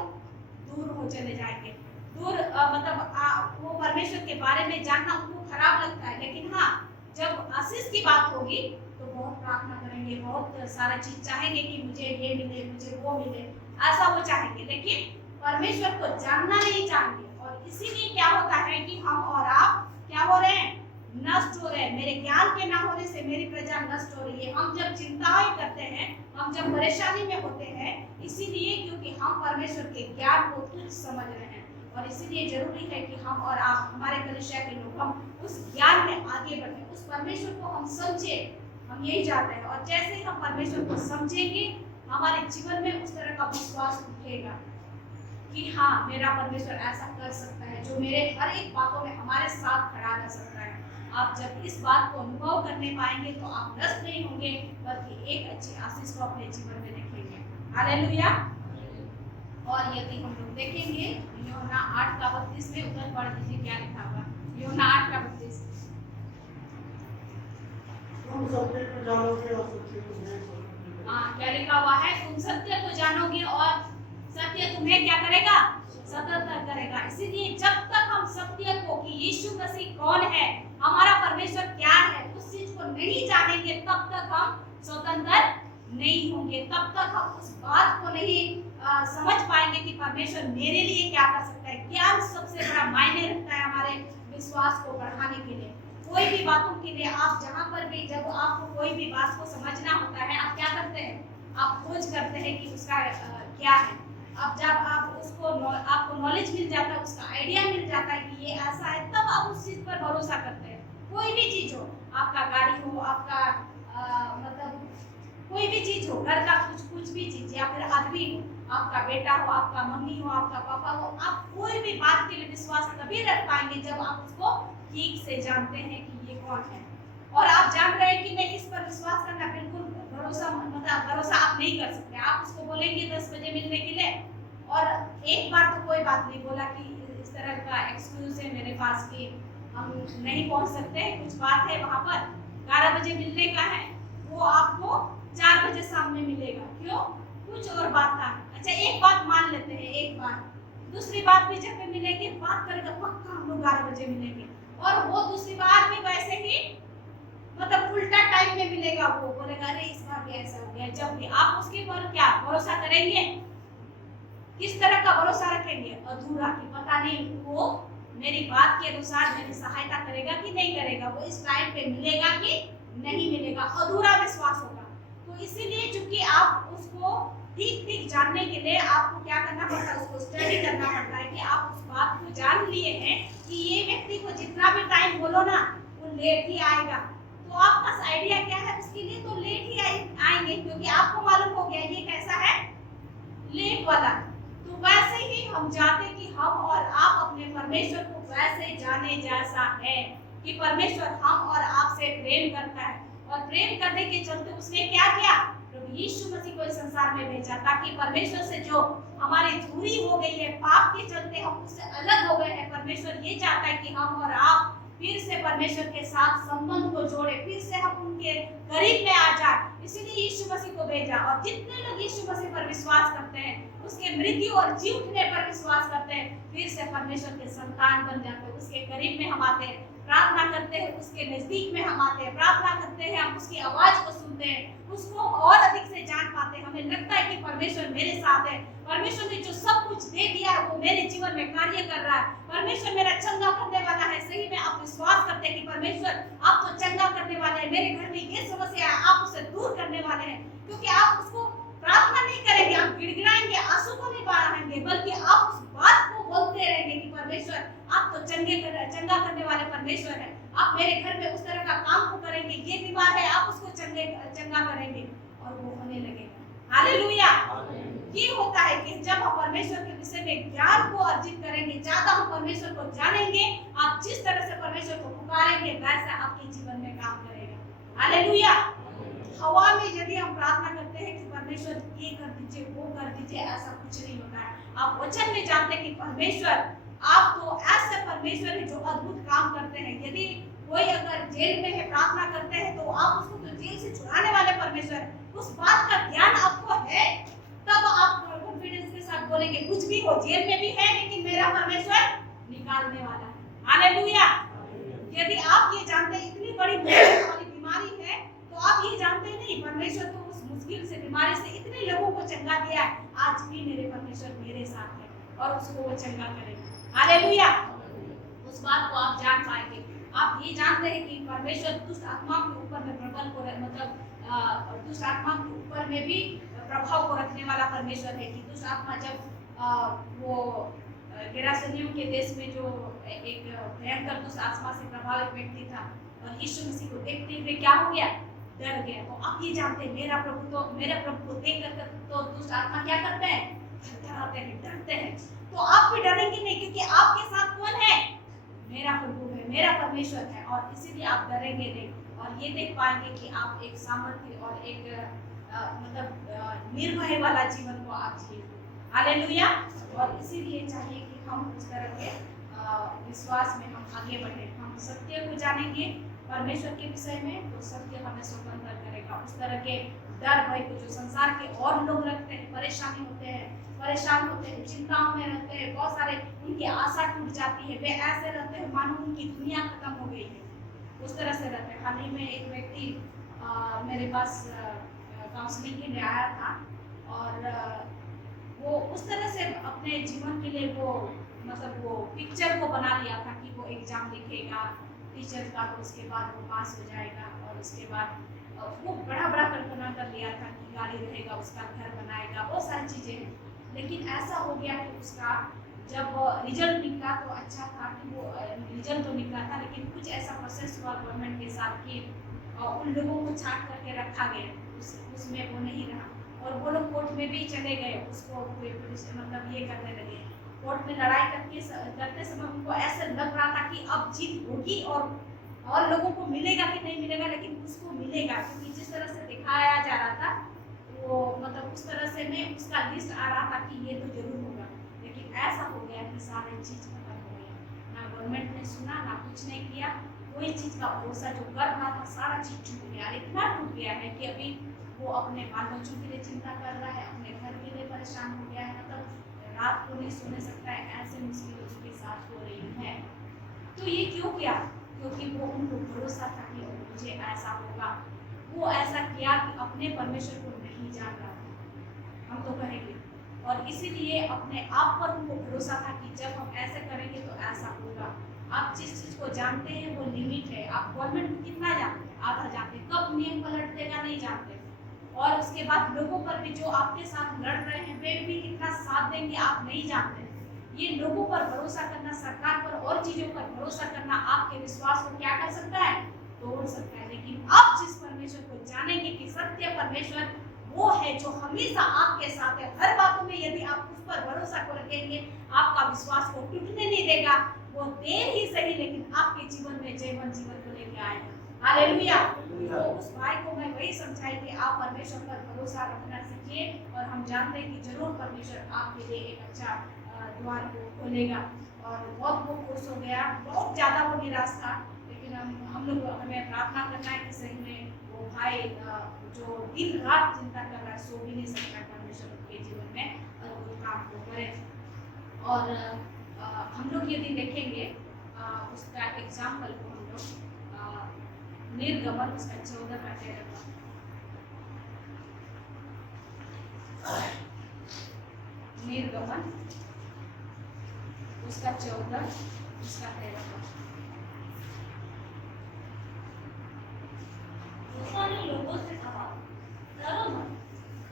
दूर हो चले जाएंगे। दूर वो परमेश्वर के बारे में जानना उनको खराब लगता है, लेकिन हाँ जब आशीष की बात होगी तो बहुत प्रार्थना करेंगे, बहुत सारा चीज चाहेंगे कि मुझे ये मिले, मुझे वो मिले, ऐसा वो चाहेंगे, लेकिन परमेश्वर को जानना नहीं चाहेंगे। और इसीलिए क्या होता है कि हम और आप क्या हो रहे हैं, नष्ट हो रहे हैं। मेरे ज्ञान के ना होने से मेरी प्रजा नष्ट हो रही है। हम जब चिंताएं करते हैं, हम जब परेशानी में होते हैं, इसीलिए क्योंकि हम परमेश्वर के ज्ञान को तुच्छ समझ रहे हैं। और इसीलिए जरूरी है कि हम और आप, हमारे कलीसिया के लोग, हम उस ज्ञान में आगे बढ़े, उस परमेश्वर को हम समझे। हम यही चाहते हैं। और जैसे ही हम परमेश्वर को समझेंगे, हमारे जीवन में उस तरह का विश्वास उठेगा कि हाँ मेरा परमेश्वर ऐसा कर सकता है, जो मेरे हर एक बातों में हमारे साथ खड़ा रह सकता है। आप जब इस बात को अनुभव करने पाएंगे तो आप नष्ट नहीं होंगे, बल्कि एक अच्छी आशीष को अपने जीवन में देखेंगे। हालेलुया। और यदि हम लोग देखेंगे यूहन्ना 8:32 में, उधर पढ़ दीजिए क्या लिखा हुआ, यूहन्ना 8:32। तुम सत्य को जानोगे और सत्य तुम्हें हाँ, क्या लिखा हुआ है, तुम सत्य को जानोगे और सत्य तुम्हें क्या करेगा, स्वतंत्र करेगा। इसीलिए जब तक हम सत्य को कि यीशु मसीह कौन है, हमारा परमेश्वर क्या है, उस चीज को नहीं जानेंगे, तब तक हम स्वतंत्र नहीं होंगे। तब तक हम उस बात को नहीं समझ पाएंगे कि परमेश्वर मेरे लिए क्या कर सकता है। ज्ञान सबसे बड़ा मायने रखता है हमारे विश्वास को बढ़ाने के लिए। कोई भी बातों के लिए आप जहाँ पर भी, जब आपको कोई भी बात को समझना होता है, आप क्या करते हैं, आप खोज करते हैं कि उसका क्या है। अब जब आप उसको आपको नॉलेज मिल जाता है, उसका आइडिया मिल जाता है कि ये ऐसा है, तब आप उस चीज पर भरोसा करते हैं। कोई भी चीज हो, आपका गाड़ी हो, आपका मतलब कोई भी चीज हो, घर का कुछ भी चीज, या फिर आदमी हो, आपका बेटा हो, आपका मम्मी हो, आपका पापा हो, आप कोई भी बात के लिए विश्वास तभी रख पाएंगे जब आप उसको ठीक से जानते हैं कि ये कौन है। और आप जान रहे हैं कि नहीं, इस पर विश्वास करना बिल्कुल भरोसा आप नहीं कर सकते। आप उसको बोलेंगे 10 बजे मिलने के लिए, और एक बार तो कोई बात नहीं बोला कि इस तरह का एक्सक्यूज है मेरे पास कि हम नहीं पहुंच सकते, कुछ बात है वहां पर, 11 बजे मिलने का है, वो आपको 4 बजे शाम में मिलेगा। क्यों? कुछ और बात था। अच्छा, एक बात मान लेते हैं, एक बार, दूसरी बात भी जब मिलेंगे, बात करेगा पक्का हम लोग 12 बजे मिलेंगे, और वो दूसरी बार भी वैसे ही मतलब उल्टा टाइम में मिलेगा। वो बोलेगा अरे इस बार भी ऐसा हो गया। जब भी आप उसके पर क्या भरोसा करेंगे, किस तरह का भरोसा रखेंगे, अधूरा, कि पता नहीं वो मेरी बात के अनुसार मेरी सहायता करेगा कि नहीं करेगा, वो इस टाइम पे मिलेगा कि नहीं मिलेगा, अधूरा विश्वास होगा। तो इसीलिए चूंकि आप उसको ठीक ठीक जानने के लिए आपको क्या करना पड़ता है, उसको स्टडी करना पड़ता है कि आप उस बात को जान लिए हैं कि ये व्यक्ति को जितना भी टाइम बोलो ना वो लेट ही आएगा। तो आपका आइडिया क्या है उसके लिए, तो लेट ही आएंगे क्योंकि आपको मालूम हो गया ये कैसा है, लेट वाला। तो वैसे ही हम चाहते कि हम और आप अपने परमेश्वर को वैसे जाने जैसा है कि परमेश्वर हम और आप से प्रेम करता है और प्रेम करने के चलते उसने क्या किया, प्रभु यीशु मसीह को इस संसार में भेजा ताकि परमेश्वर से जो हमारी दूरी हो गई है, पाप के चलते हम उससे अलग हो गए हैं, परमेश्वर ये चाहता है कि हम और आप फिर से परमेश्वर के साथ संबंध को जोड़े, फिर से हम उनके करीब में आ जाए। इसीलिए यीशु मसीह को भेजा। और जितने लोग यीशु मसीह पर विश्वास करते हैं, उसके मृत्यु और जी उठने पर विश्वास करते हैं, फिर से परमेश्वर के संतान बन जाते हैं, उसके करीब में हम आते हैं, प्रार्थना करते हैं, उसके नजदीक में हम आते हैं, प्रार्थना करते हैं, हम उसकी आवाज को सुनते हैं, उसको और अधिक से जान पाते हैं। हमें लगता है कि परमेश्वर मेरे साथ है, परमेश्वर ने जो सब कुछ दे दिया है वो मेरे जीवन में कार्य कर रहा है, परमेश्वर मेरा चंगा करने वाला है। सही में आप विश्वास करते हैं कि परमेश्वर आप तो चंगा करने वाले हैं, मेरे घर में ये समस्या है आप उसे दूर करने वाले हैं, क्योंकि आप उसको प्रार्थना नहीं करेंगे, आप गिड़गिड़ाएंगे, आंसू को नहीं बहाएंगे, बल्कि आप उस बात को बोलते रहेंगे कि परमेश्वर आप तो चंगा करने वाले परमेश्वर है, आप मेरे घर में उस तरह का काम को करेंगे, ये बीमार है आप उसको चंगा करेंगे और वो होने लगेगा। हालेलुया। ये होता है कि जब हम परमेश्वर के विषय में ज्ञान को अर्जित करेंगे, ज्यादा हम परमेश्वर को जानेंगे, आप जिस तरह से परमेश्वर को पुकारेंगे वैसा आपके जीवन में काम करेगा। हालेलुया। हवा में यदि हम प्रार्थना करते हैं कि परमेश्वर ये कर दीजिए वो कर दीजिए, ऐसा कुछ नहीं होता है। आप वचन में जानते हैं कि परमेश्वर आप तो ऐसे परमेश्वर है जो अद्भुत काम करते हैं। यदि कोई अगर जेल में है प्रार्थना करते हैं तो आप उसको तो जेल से छुड़ाने वाले परमेश्वर है, उस बात का ज्ञान आपको है, तब आप कॉन्फिडेंस के साथ बोलेंगे कुछ भी हो, जेल में भी है लेकिन मेरा परमेश्वर निकालने वाला है। हालेलुया। यदि आप ये जानते हैं इतनी बड़ी वाली बीमारी है तो आप ये जानते नहीं परमेश्वर तो उस मुश्किल से बीमारी से इतने लोगों को चंगा दिया है, आज भी मेरे परमेश्वर मेरे साथ है और उसको वो चंगा करेगा। हालेलुया। उस बात को आप जान पाएंगे। आप ये जानते हैं कि परमेश्वर दुष्ट आत्मा के ऊपर में प्रबल को मतलब दुष्ट आत्मा के ऊपर में भी प्रभाव को रखने वाला परमेश्वर है कि दुष्ट आत्मा जब वो गेरासेनियों के देश में जो एक भयंकर दुष्ट आत्मा से प्रभावित व्यक्ति था और यीशु मसीह को देखते हुए क्या हो गया, डर गया। तो आप ये जानते हैं मेरे प्रभु को देख कर तो दुष्ट आत्मा क्या करते हैं, डराते हैं, डरते हैं। तो आप भी डरेंगे नहीं क्योंकि आपके साथ कौन है, मेरा प्रभु है, मेरा परमेश्वर है, और इसीलिए आप डरेंगे नहीं और ये देख पाएंगे कि आप एक सामर्थ्य और एक मतलब निर्भय वाला जीवन को आप जिए। हालेलुया। और इसीलिए चाहिए कि हम उस तरह के विश्वास में हम आगे बढ़े, हम सत्य को जानेंगे परमेश्वर के विषय में तो सत्य हमें स्वतंत्र करेगा। उस तरह के डर भय को जो संसार के और लोग रखते हैं, परेशान होते हैं, चिंताओं में रहते हैं, बहुत सारे उनकी आशा टूट जाती है, वे ऐसे रहते हैं मानो उनकी दुनिया खत्म हो गई है, उस तरह से रहते हैं। हाल ही में एक व्यक्ति मेरे पास काउंसलिंग के लिए आया था और वो उस तरह से अपने जीवन के लिए वो मतलब वो पिक्चर को बना लिया था कि वो एग्जाम लिखेगा टीचर का, तो उसके बाद वो पास हो जाएगा और उसके बाद वो बड़ा कल्पना कर लिया था कि गाड़ी रहेगा, उसका घर बनाएगा, बहुत सारी चीज़ें हैं। लेकिन ऐसा हो गया कि उसका जब रिजल्ट निकला तो अच्छा था कि वो रिजल्ट तो निकला था, लेकिन कुछ ऐसा प्रोसेस हुआ गवर्नमेंट के साथ कि उन लोगों को छांट करके रखा गया, उसमें वो नहीं रहा और वो लोग कोर्ट में भी चले गए, उसको मतलब ये करने लगे। कोर्ट में लड़ाई करते समय उनको ऐसा लग रहा था कि अब जीत होगी और लोगों को मिलेगा कि नहीं मिलेगा, लेकिन उसको मिलेगा क्योंकि जिस तरह से दिखाया जा रहा था वो मतलब उस तरह से में उसका लिस्ट आ रहा था कि ये तो जरूर होगा। लेकिन ऐसा हो गया कि सारी चीज़ खत्म हो गई, ना गवर्नमेंट ने सुना ना कुछ नहीं किया, कोई चीज़ का भरोसा जो कर रहा था सारा चीज़ छूट गया। इतना टूट गया है कि अभी वो अपने बाल बच्चों के लिए चिंता कर रहा है, अपने घर के लिए परेशान हो गया है, मतलब रात को नहीं सोने सकता है, ऐसे मुश्किलें उसके साथ हो रही है। तो ये क्यों किया? क्योंकि वो उनको भरोसा था कि मुझे ऐसा होगा। वो ऐसा किया कि अपने परमेश्वर को नहीं जान रहा था, हम तो कहेंगे, और इसीलिए अपने आप पर उनको भरोसा था कि जब हम ऐसे करेंगे तो ऐसा होगा। आप जिस चीज़ को जानते हैं वो लिमिट है। आप गवर्नमेंट को कितना जानते हैं? आधा जानते हैं। कब नियम पलट देगा नहीं जानते। और उसके बाद लोगों पर भी जो आपके साथ लड़ रहे हैं वे भी कितना साथ देंगे आप नहीं जानते। ये लोगों पर भरोसा करना, सरकार पर और चीजों पर भरोसा करना आपके विश्वास को क्या कर सकता है, तोड़ सकता है। लेकिन आप जिस परमेश्वर को जानेंगे कि सत्य परमेश्वर वो है जो हमेशा आपके साथ है, हर बातों में यदि आप उस पर भरोसा को रखेंगे आपका विश्वास को टूटने नहीं देगा। वो देर ही सही लेकिन आपके जीवन में जीवन को लेके आएगा। हालेलुया। तो उस भाई को मैं वही समझाई कि आप परमेश्वर पर भरोसा रखना सीखिए और हम जानते हैं कि जरूर परमेश्वर आपके लिए एक अच्छा द्वार को खोलेगा। और बहुत वो खुश हो गया, बहुत ज्यादा वो निराश था, लेकिन हम लोग हमें प्रार्थना करना है कि सही में वो भाई जो दिन रात चिंता कर रहा है सो भी नहीं सकता परमेश्वर के जीवन में और वो काम को करे। और हम लोग यदि देखेंगे उसका एग्जाम्पल को हम लोग निर्गमन उसका 14 का 13 निर्गमन उसका 14 उसका 13 मूसा ने लोगों से कहा, डरो मत,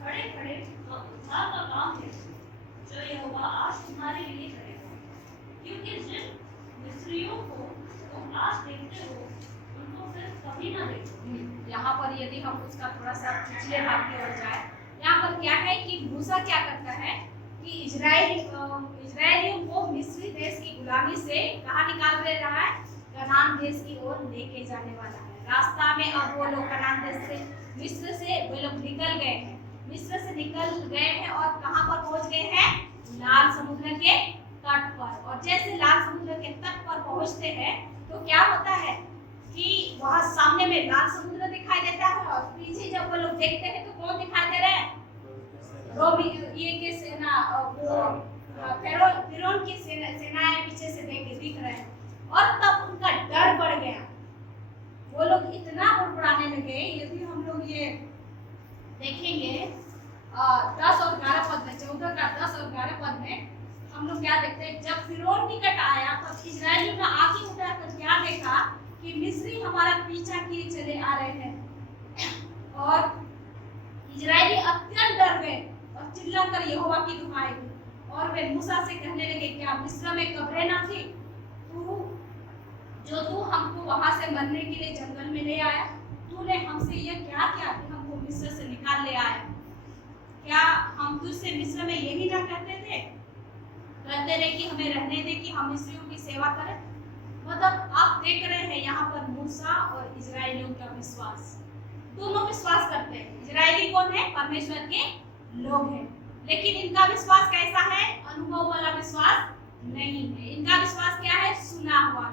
खड़े खड़े और उद्धार का काम देखो जो यहोवा आज तुम्हारे लिए करेगा, क्योंकि जिन मिस्रियों को तुम आज देखते हो उनको फिर कभी ना देखो। यहाँ पर यदि हम उसका थोड़ा सा पिछले भाग की ओर जाए, यहाँ पर क्या है कि मूसा क्या करता है कि इजराइलियों को मिस्री देश की गुलामी से कहाँ निकाल दे रहा है, कनान देश की ओर लेके जाने वाला है। रास्ता में अब वो लोग कनान देश से मिस्र से वो लोग निकल गए हैं, मिस्र से निकल गए हैं और कहाँ पर पहुंच गए हैं, लाल समुद्र के तट पर। और जैसे लाल समुद्र के तट पर पहुंचते हैं तो क्या होता है कि वहां सामने में लाल समुद्र दिखाई देता है और पीछे जब वो लोग देखते हैं तो कौन दिखाई दे रहा है, रोमी ये के सेना, वो फिरौन की सेनाएं पीछे से दिख रहे हैं। और तब उनका डर बढ़ गया, वो लोग इतना बुड़बुड़ाने लगे। यदि हम लोग ये देखेंगे 10 और 11 पद में, 14 का 10 और 11 पद में हम लोग क्या देखते हैं, जब फिरौन निकट आया तब इजराइलियों ने आंखें उठाकर क्या देखा कि मिस्री हमारा पीछा किए चले आ रहे हैं। और इजरायली अत्यंत डर गए और चिल्लाकर यहोवा की दुहाई दी और वे मूसा से कहने लगे, क्या मिस्र में कब्रें ना थी तू हमको वहां से मरने के लिए जंगल में ले आया? तूने हमसे यह क्या किया कि हमको मिस्र से निकाल ले आया? क्या हम तुझसे मिस्र में यही ना कहते रहे कि हमें रहने दे कि हम मिस्रियों की सेवा करें? मतलब आप देख रहे हैं यहाँ पर मूसा और इजरायलियों का विश्वास, दोनों विश्वास करते हैं। इजरायली कौन है, परमेश्वर के लोग हैं, लेकिन इनका विश्वास कैसा है, अनुभव वाला विश्वास नहीं है। इनका विश्वास क्या है, सुना हुआ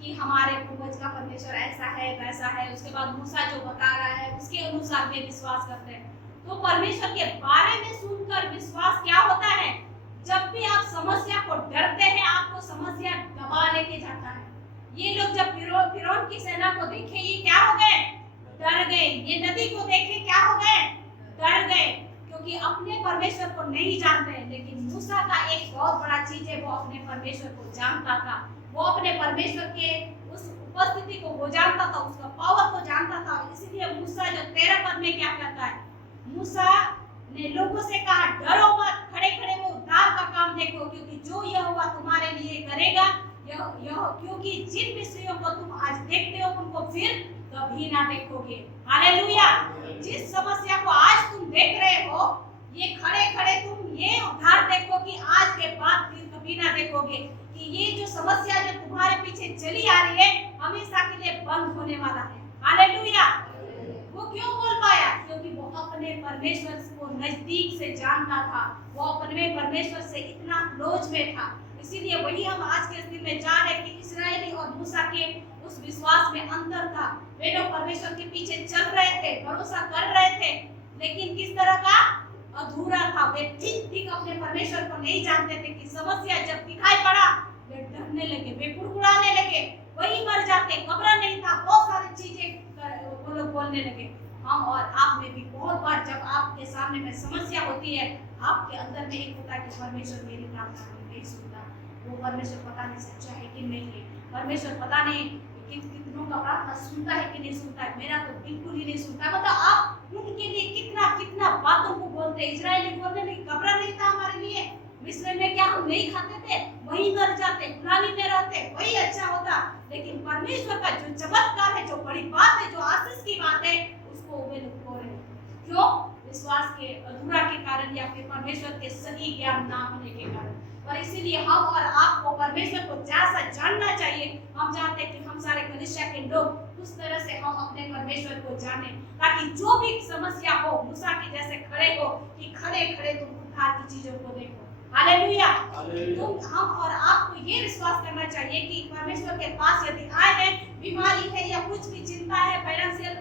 कि हमारे पूर्वज का परमेश्वर ऐसा है वैसा है, उसके बाद मूसा जो बता रहा है उसके अनुसार वे विश्वास करते हैं। तो परमेश्वर के बारे में सुनकर विश्वास क्या होता है, जब भी आप समस्या को डरते हैं आपको समस्या दबा लेके जाता है। ये लोग जब फिरौन की सेना को देखे ये क्या हो गए, डर गए। ये नदी को देखे क्या हो गए, डर गए, क्योंकि अपने परमेश्वर को नहीं जानते। लेकिन मूसा का एक बहुत बड़ा चीज है, वो अपने परमेश्वर को जानता था, वो अपने परमेश्वर के उस उपस्थिति को वो जानता था, उसका पावर को जानता था। इसलिए मूसा जो 13 पद में क्या कहता है, मूसा ने लोगों से कहा, डरो मत, खड़े खड़े वो उद्धार का काम देखो, क्योंकि जो यहोवा तुम्हारे लिए करेगा, क्योंकि जिन मिस्रियों को तुम आज देखते हो उनको फिर कभी ना देखोगे। हालेलुया। जिस समस्या को आज तुम देख रहे हो, ये खड़े खड़े तुम ये उद्धार देखो कि आज के बाद फिर कभी ना देखोगे, कि ये जो समस्या जो तुम्हारे पीछे चली आ रही है हमेशा के लिए बंद होने वाला है। हालेलुया। वो क्यों बोल पाया, क्योंकि वो अपने परमेश्वर को नजदीक से जानता था, वो अपने परमेश्वर से इतना क्लोज में था। इसीलिए वही हम आज के दिन में जान रहे कि इस्राएली और मूसा के उस विश्वास में अंतर था। वे लोग परमेश्वर के पीछे चल रहे थे, भरोसा कर रहे थे, लेकिन किस तरह का, अधूरा था। वे ठीक अपने परमेश्वर को नहीं जानते थे कि समस्या जब दिखाई पड़ा वे डरने लगे, वे कुड़कुड़ाने लगे, वही मर जाते, कब्र नहीं था, बहुत सारी चीजें वो लोग बोलने लगे। हम और आप में भी बहुत बार जब आपके सामने में समस्या होती है, आपके अंदर में एक होता है कि परमेश्वर मेरी प्रार्थना नहीं सुनता, वो परमेश्वर पता नहीं सच्चा है कि नहीं है, परमेश्वर पता नहीं कितनों का उनका प्रार्थना सुनता है कि नहीं सुनता है? मेरा तो बिल्कुल ही नहीं सुनता। मतलब आप उनके लिए कितना कितना बातों को बोलते हैं। इजराइली बोलने में घबरा नहीं था हमारे लिए। मिस्र में क्या हम नहीं खाते थे? वहीं मर जाते, गुलामी में रहते, वही अच्छा होता। लेकिन परमेश्वर का जो चमत्कार है, जो बड़ी बात है, जो आशीष की बात है, उसको वे लोग खो रहे हैं। क्यों? विश्वास के अधूरा के कारण या फिर परमेश्वर के सही ज्ञान ना होने के कारण। और इसीलिए हम और आपको परमेश्वर को जैसा जानना चाहिए, हम चाहते हैं कि हम सारे कलीसिया के लोग उस तरह से हम अपने परमेश्वर को जाने, ताकि जो भी समस्या हो, मूसा के जैसे खड़े हो कि खड़े खड़े तुम उद्धार की चीजों को देखो। हालेलुया। तुम हम और आपको ये विश्वास करना चाहिए कि परमेश्वर के पास यदि आए हैं, बीमारी है या कुछ भी चिंता है, फाइनेंशियल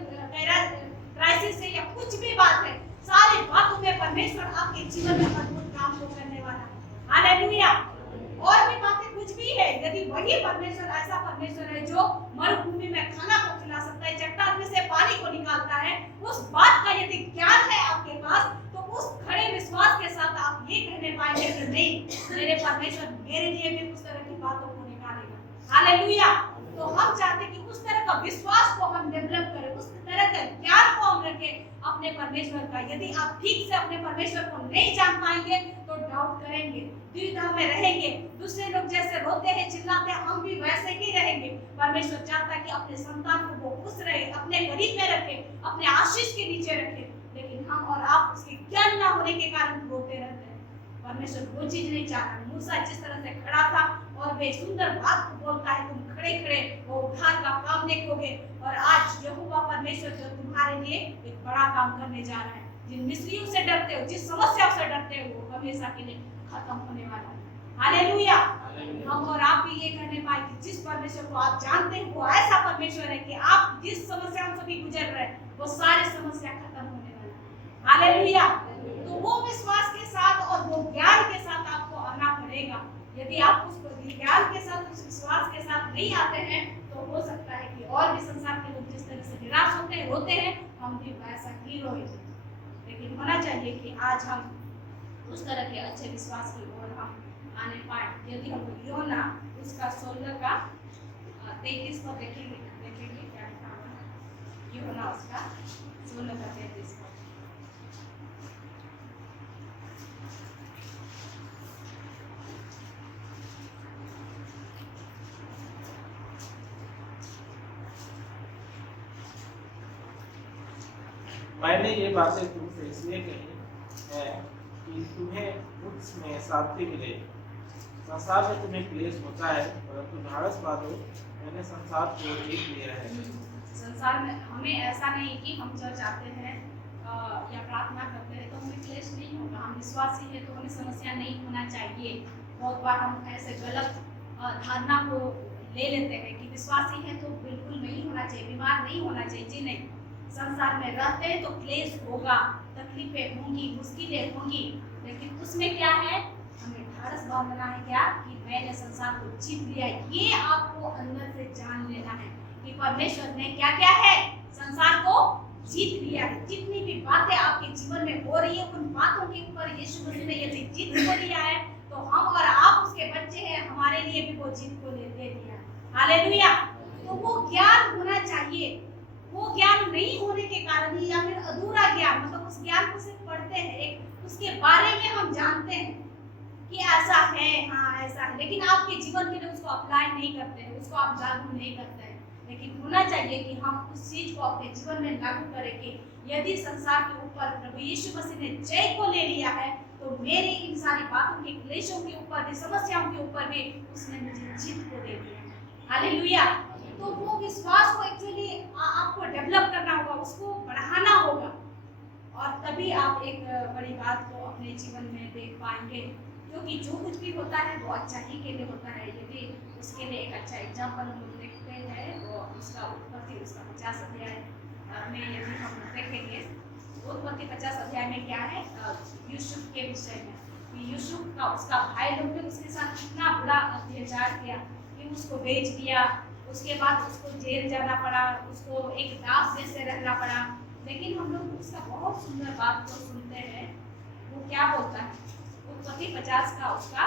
क्राइसिस है या कुछ भी बात है, सारी बातों में परमेश्वर आपके जीवन में अद्भुत काम को करने वाला है। हालेलुया। और भी बातें कुछ भी है, यदि वही परमेश्वर ऐसा परमेश्वर है जो मरुभूमि में खाना को खिला सकता है, चट्टान में से पानी को निकालता है, उस बात का यदि ज्ञान है आपके पास, तो उस खड़े विश्वास के साथ आप ये कहने पाएंगे कि नहीं, मेरे परमेश्वर मेरे लिए भी उस तरह की बातों को निकालेगा। हालेलुया। तो हम चाहते हैं कि उस तरह का विश्वास को हम डेवलप करें, उस तरह का ज्ञान को हम रखें अपने परमेश्वर का। यदि आप ठीक से अपने परमेश्वर को नहीं जान पाएंगे तो डाउट करेंगे, द्विधा में रहेंगे, दूसरे लोग जैसे रोते हैं चिल्लाते हैं हम भी वैसे ही रहेंगे। परमेश्वर चाहता है कि अपने संतान को वो खुश रहे, अपने करीब में रखे, अपने आशीष के नीचे रखे। लेकिन हम और आप उसके ज्ञान ना होने के कारण रोते रहते हैं। परमेश्वर वो चीज नहीं चाहता। मूसा जिस तरह से खड़ा था और वे सुंदर बात को बोलता है, तुम खड़े खड़े वो उद्धार का काम देखोगे। और आज यहोवा परमेश्वर जो तुम्हारे लिए एक बड़ा काम करने जा रहा है। जिन मिस्रियों से डरते हो, जिस समस्या से डरते हो, वो हमेशा के लिए खत्म होने वाला है। हालेलुया। हम और आप भी ये कहने पाए कि जिस परमेश्वर को आप जानते हैं वो ऐसा परमेश्वर है कि आप जिस समस्याओं से भी गुजर रहे हैं वो सारी समस्या खत्म होने वाला है। हालेलुया। तो वो विश्वास के साथ और वो ज्ञान के साथ आपको आना पड़ेगा। यदि आप उस ज्ञान के साथ, उस विश्वास के साथ नहीं आते हैं तो हो सकता है कि और भी संसार के लोग जिस तरह से निराश होते हैं, रोते हैं, हम भी वैसा ही रोए। लेकिन होना चाहिए कि आज हम उस तरह के अच्छे विश्वास की ओर हम आने पाए। यदि हम यूहन्ना उसका 16 का 33 को देखेंगे क्या लिखा हुआ है। यूहन्ना उसका 16 का 33 को। मैंने ये बातें तुमसे इसलिए कही है कि तुम्हें मुझमें शांति मिले। संसार में तुम्हें क्लेश होता है, परंतु ढाढ़स बांधो, मैंने संसार को जीत लिया है। संसार में हमें ऐसा नहीं कि हम चर्च आते हैं या प्रार्थना करते हैं तो हमें क्लेश नहीं होगा। हम विश्वासी हैं तो हमें समस्या नहीं होना चाहिए। बहुत बार हम ऐसे गलत धारणा को ले लेते हैं कि विश्वासी हैं तो बिल्कुल नहीं होना चाहिए, बीमार नहीं होना चाहिए। जी नहीं, संसार में रहते हैं तो क्लेश होगा, तकलीफें होंगी, मुश्किलें होंगी, लेकिन उसमें क्या है, हमें ढाढ़स बांधना है क्या कि मैंने संसार को जीत लिया। ये आपको अंदर से जान लेना है कि परमेश्वर ने क्या क्या है, संसार को जीत लिया है। जितनी भी बातें आपके जीवन में हो रही है, उन बातों के ऊपर यीशु मसीह ने यदि जीत को लिया है तो हम और आप उसके बच्चे हैं, हमारे लिए भी वो जीत को दे दिया। हालेलुया। तो वो ज्ञान होना चाहिए। वो ज्ञान नहीं होने के कारण ही या फिर अधूरा ज्ञान, मतलब उस ज्ञान को सिर्फ पढ़ते हैं, एक उसके बारे में हम जानते हैं कि ऐसा है, हाँ ऐसा है, लेकिन आपके जीवन के लिए उसको अप्लाई नहीं करते हैं, उसको आप लागू नहीं करते हैं। लेकिन होना चाहिए कि हम उस चीज को अपने जीवन में लागू करें कि यदि संसार के ऊपर प्रभु यीशु मसीह ने जय को ले लिया है तो मेरी इन सारी बातों के क्लेशों के ऊपर भी, समस्याओं के ऊपर भी उसने मुझे जीत को दे दिया। हालेलुया। तो वो विश्वास को एक्चुअली आपको डेवलप करना होगा, उसको बढ़ाना होगा, और तभी आप एक बड़ी बात को अपने जीवन में देख पाएंगे। क्योंकि जो कुछ भी होता है वो अच्छा ही के लिए होता है। यदि उसके लिए एक अच्छा एग्जाम्पल हम देखते हैं वो उसका उत्पत्ति, उसका 50 अध्याय में यदि हम देखेंगे, उत्पत्ति 50 अध्याय में क्या है, यूसुफ के विषय में कि यूसुफ का उसका भाई लोग ने उसके साथ कितना बुरा अत्याचार किया कि उसको बेच दिया, उसके बाद उसको जेल जाना पड़ा, उसको एक दास जैसे रहना पड़ा। लेकिन हम लोग उसका बहुत सुंदर बात को सुनते हैं। वो क्या बोलता है, उत्पत्ति 50 का उसका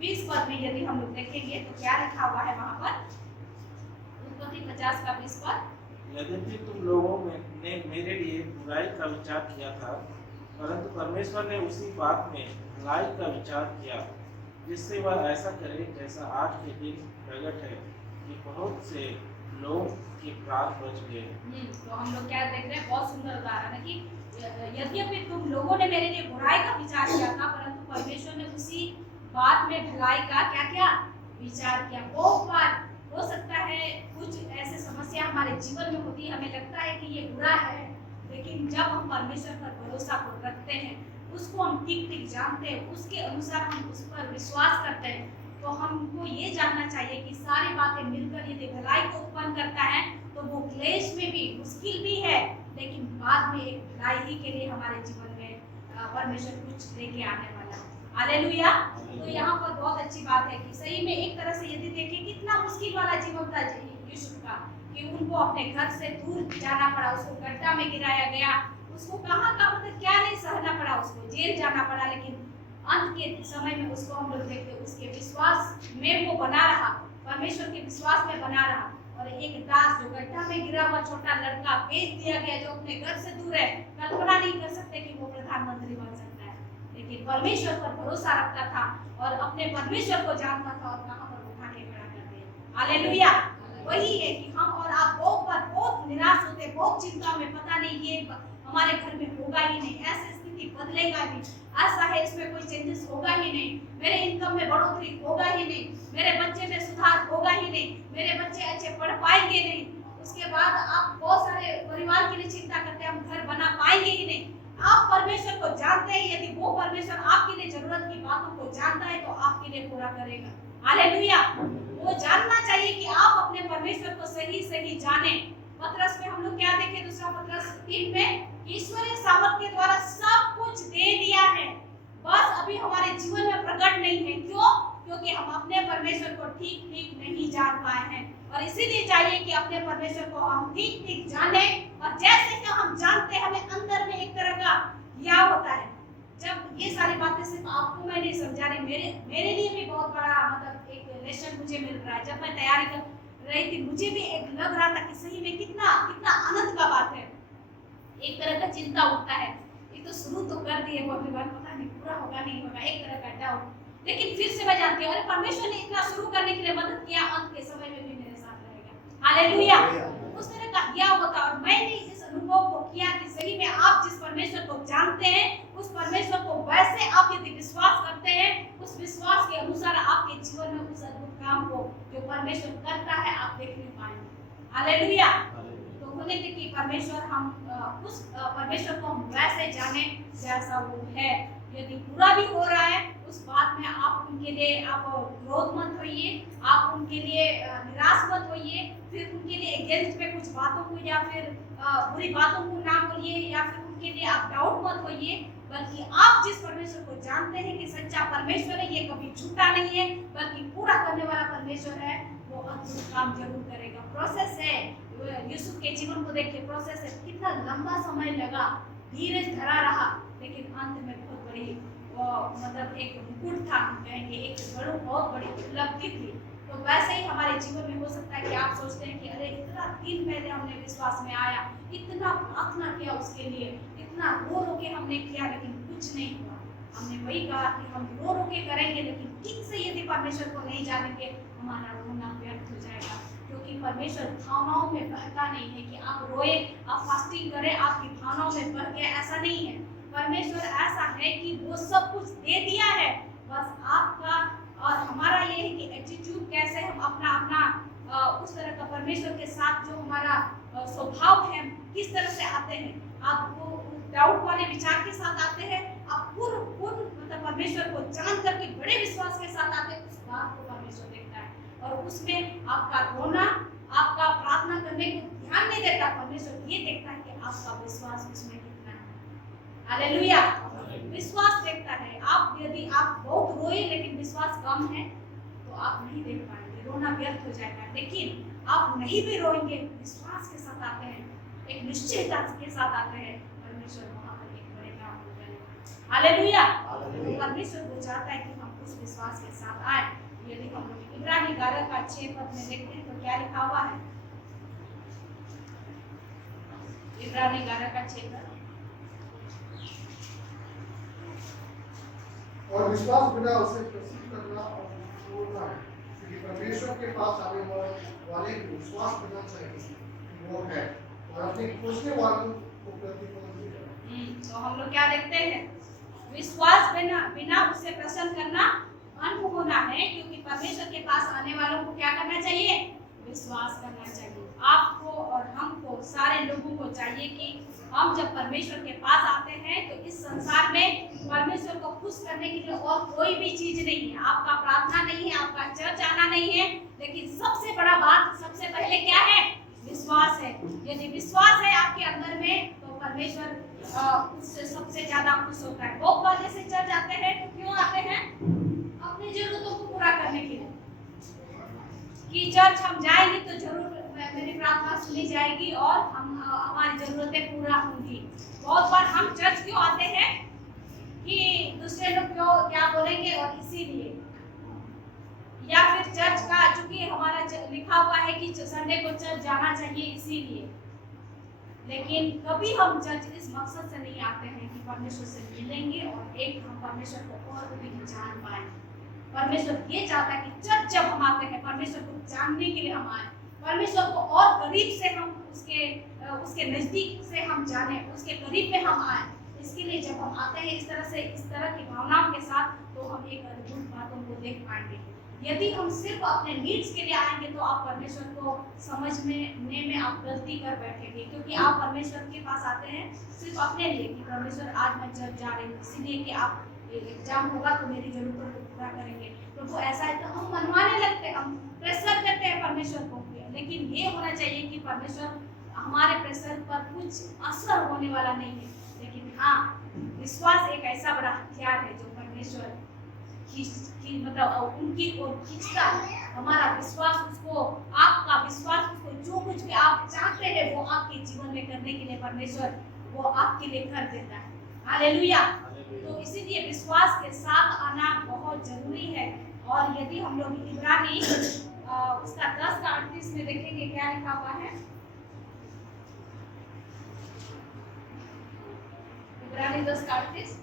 20 पद में यदि हम लोग देखेंगे तो क्या लिखा हुआ है वहां पर। 50 का 20 पद। यद्यपि तुम लोगों ने मेरे लिए बुराई का विचार किया था, परंतु परमेश्वर ने उसी बात में भलाई का विचार किया, जिससे वह ऐसा करे जैसा आज के दिन प्रकट है कि बहुत से लोग के प्राण बच गए। तो हम लोग क्या देख रहे हैं, बहुत सुंदर उदाहरण है कि यद्यपि तुम लोगों ने मेरे लिए बुराई का विचार किया था, परंतु परमेश्वर ने उसी बात में भलाई का क्या किया, विचार किया। बहुत बार हो सकता है कुछ ऐसे समस्या हमारे जीवन में होती है, हमें लगता है कि ये बुरा है, लेकिन जब हम परमेश्वर पर भरोसा को रखते हैं, उसको हम ठीक ठीक जानते हैं, उसके अनुसार हम उस पर विश्वास करते हैं, तो हमको ये जानना चाहिए कि सारी बातें मिलकर यदि भलाई को उत्पन्न करता है तो वो क्लेश में भी, मुश्किल भी है, लेकिन बाद में एक भलाई ही के लिए हमारे जीवन में परमेश्वर कुछ लेके आने वाला है। हालेलुया। तो यहाँ पर बहुत अच्छी बात है कि सही में एक तरह से यदि देखें कितना मुश्किल वाला जीवन था यूसुफ का, कि उनको अपने घर से दूर जाना पड़ा, उसको गड्ढा में गिराया गया, उसको कहाँ मतलब क्या नहीं सहना पड़ा, उसको जेल जाना पड़ा, लेकिन अंत के समय में उसको हम लोग देखते उसके विश्वास में वो बना रहा, परमेश्वर के विश्वास में बना रहा। और एक दास जो गड्ढा में गिरा हुआ छोटा लड़का बेच दिया गया, जो अपने घर से दूर है, कल्पना नहीं कर सकते कि वो प्रधानमंत्री बन सकता है, लेकिन परमेश्वर पर भरोसा रखता था और अपने परमेश्वर को जानता था और कहां पर उठा के खड़ा कर दिया। हालेलुया। वही है कि हम और आप बहुत बार बहुत निराश होते, बहुत चिंता में, पता नहीं ये हमारे घर में होगा ही नहीं, ऐसी स्थिति बदलेगा नहीं, ऐसा है इसमें कोई चेंजेस होगा ही नहीं, मेरे इनकम में बढ़ोतरी होगा ही नहीं, मेरे बच्चे में सुधार होगा ही नहीं, मेरे बच्चे अच्छे पढ़ पाएंगे नहीं। उसके बाद आप बहुत सारे परिवार के लिए चिंता करते हैं, हम घर बना पाएंगे ही नहीं। आप परमेश्वर को जानते हैं, यदि वो परमेश्वर आपके लिए जरूरत की बातों को जानता है तो आपके लिए पूरा करेगा। हालेलुया। वो जानना चाहिए कि आप अपने परमेश्वर को सही सही जाने। पतरस में हम लोग क्या देखे, दूसरा पतरस 3 में, ईश्वरीय सामर्थ्य के द्वारा सब कुछ दे दिया है, बस अभी हमारे जीवन में प्रकट नहीं है। क्यों? क्योंकि हम अपने परमेश्वर को ठीक ठीक नहीं जान पाए हैं, और इसीलिए चाहिए कि अपने परमेश्वर को हम ठीक ठीक जाने, और जैसे कि हम जानते हैं हमें अंदर में एक तरह का या होता है। जब ये सारी बातें सिर्फ आपको मैं नहीं समझा रही, मेरे लिए भी बहुत बड़ा मतलब एक लेसन मुझे मिल रहा है। जब मैं तैयारी कर रही थी, मुझे भी एक लग रहा था कि सही में कितना कितना आनंद का बात है। एक तरह का चिंता उठता है, ये तो शुरू तो कर दिए भगवान, पता नहीं पूरा होगा नहीं होगा, एक तरह का डाउट, लेकिन फिर से मैं जानती हूँ अरे परमेश्वर ने इतना शुरू करने के लिए मदद किया, अंत के समय में भी मेरे साथ रहेगा। हालेलुया। उस तरह का किया होता, और मैंने इस अनुभव को किया कि सही में आप जिस परमेश्वर को जानते हैं, उस परमेश्वर को वैसे आप यदि विश्वास करते हैं, उस विश्वास के अनुसार आपके जीवन में उस अद्भुत काम को जो परमेश्वर करता है आप देख नहीं पाएंगे। हालेलुया। तो बोले थे कि परमेश्वर हम उस परमेश्वर को हम वैसे जाने जैसा वो है। यदि पूरा भी हो रहा है उस बात में आप उनके लिए आप क्रोध मत होइए, आप उनके लिए निराश मत होइए, फिर उनके लिए अगेंस्ट में कुछ बातों को या फिर बुरी बातों को ना बोलिए, या फिर उनके लिए आप डाउट मत होइए, बल्कि आप जिस परमेश्वर को जानते हैं कि सच्चा परमेश्वर है, ये कभी झूठा नहीं है बल्कि पूरा करने वाला परमेश्वर है, वो अद्भुत काम जरूर करेगा। प्रोसेस है, यूसुफ के जीवन को देखिए, प्रोसेस है, कितना लंबा समय लगा, धीरज धरा रहा, लेकिन अंत में बहुत बड़ी मतलब एक मुकुट था, हम कहेंगे एक बहुत बड़ी उपलब्धि थी। तो वैसे ही हमारे जीवन में हो सकता है कि आप सोचते हैं कि अरे इतना दिन पहले हमने विश्वास में आया, इतना प्रार्थना किया उसके लिए, इतना रो रो के हमने किया, लेकिन कुछ नहीं हुआ। हमने वही कहा कि हम रो रो के करेंगे, लेकिन ठीक से यदि परमेश्वर को नहीं जानेंगे हमारा रोना व्यर्थ हो जाएगा, क्योंकि परमेश्वर भावनाओं में बहता नहीं है कि आप रोए, आप फास्टिंग करें, आपकी भावनाओं में बह गया, ऐसा नहीं है। परमेश्वर ऐसा है कि वो सब कुछ दे दिया है, बस आपका और हमारा ये है कि एटीट्यूड कैसे हम अपना उस तरह का परमेश्वर के साथ जो हमारा स्वभाव है किस तरह से आते हैं। आप वो डाउट वाले विचार के साथ आते हैं, आप पूर्ण मतलब परमेश्वर को जान करके बड़े विश्वास के साथ आते हैं, उस बात को परमेश्वर देखता है, और उसमें आपका रोना, आपका प्रार्थना करने को ध्यान नहीं देता। परमेश्वर ये देखता है कि आपका विश्वास उसमें कितना है। हालेलुया। विश्वास देखता है। आप यदि आप बहुत रोए लेकिन विश्वास कम है तो आप नहीं देख पाएंगे, रोना व्यर्थ हो जाएगा। लेकिन आप नहीं भी रोएंगे, विश्वास के साथ आते हैं, एक निश्चयता के साथ आते हैं, परमेश्वर वहां पर एक बड़े काम करेगा। हालेलुया। परमेश्वर को चाहता है कि हम उस विश्वास के साथ आए। यदि हम लोग इब्रानी 11 का 6 पद में देखते हैं तो क्या लिखा हुआ है? इब्रानी 11:6। और विश्वास बिना उसे प्रसिद्ध करना और छोड़ना है, क्योंकि परमेश्वर के पास आने वाले को विश्वास करना चाहिए कि वो है और अपने खोजने वालों को प्रतिफल देगा। तो हम लोग क्या देखते हैं, विश्वास बिना उसे प्रसन्न करना अनूप होना है, क्योंकि परमेश्वर के पास आने वालों को क्या करना चाहिए, विश्वास करना चाहिए। आपको और हमको, सारे लोगों को चाहिए कि हम जब परमेश्वर के पास आते हैं तो इस संसार में परमेश्वर को खुश करने के लिए और कोई भी चीज नहीं है। आपका प्रार्थना नहीं है, आपका चर्च आना नहीं है, लेकिन सबसे बड़ा बात, सबसे पहले क्या है, विश्वास है। यदि विश्वास है आपके अंदर में तो परमेश्वर उससे सबसे ज्यादा खुश होता है। बहुत बार जैसे चर्च आते हैं तो क्यों आते हैं, अपनी जरूरतों को पूरा करने के लिए, कि चर्च हम जाएंगे तो जरूर मेरी प्रार्थना सुनी जाएगी और हमारी जरूरतें पूरा होंगी। बहुत बार हम चर्च क्यों आते हैं कि दूसरे लोग क्यों क्या बोलेंगे और इसीलिए, या फिर चर्च का चूंकि हमारा लिखा हुआ है कि संडे को चर्च जाना चाहिए इसीलिए। लेकिन कभी हम चर्च इस मकसद से नहीं आते हैं कि परमेश्वर से मिलेंगे और एक हम परमेश्वर को और भी जान पाए। परमेश्वर ये चाहता है कि चर्च जब हम आते हैं परमेश्वर को जानने के लिए हम आए, परमेश्वर को और करीब से हम उसके नजदीक से हम जाने, उसके करीब में हम आए। इसके लिए जब हम आते हैं इस तरह की भावनाओं के साथ, तो हम एक अद्भुत बातों को देख पाएंगे। यदि हम सिर्फ अपने नीड्स के लिए आएंगे तो आप परमेश्वर को समझने में आप गलती कर बैठेंगे, क्योंकि आप परमेश्वर के पास आते हैं सिर्फ अपने लिए कि परमेश्वर आज मैं चर्च जा रही हूँ इसीलिए कि आप एग्जाम होगा तो मेरी जरूरतों को पूरा करेंगे। प्रभु ऐसा है तो हम मनवाने लगते हैं, हम प्रेशर करते हैं परमेश्वर को। लेकिन ये होना चाहिए कि परमेश्वर हमारे प्रेशर पर कुछ असर होने वाला नहीं है, लेकिन हाँ, विश्वास एक ऐसा बड़ा हथियार है जो परमेश्वर मतलब उनकी ओर खींचता है। हमारा विश्वास उसको, आपका विश्वास उसको, जो कुछ भी आप चाहते हैं वो आपके जीवन में करने के लिए परमेश्वर वो आपके लिए कर देता है। हालेलुया। तो इसीलिए विश्वास के साथ आना बहुत जरूरी है। और यदि हम लोग इब्रानी उसका 10:38 में देखेंगे क्या लिखा हुआ है, इब्रानी 10:38।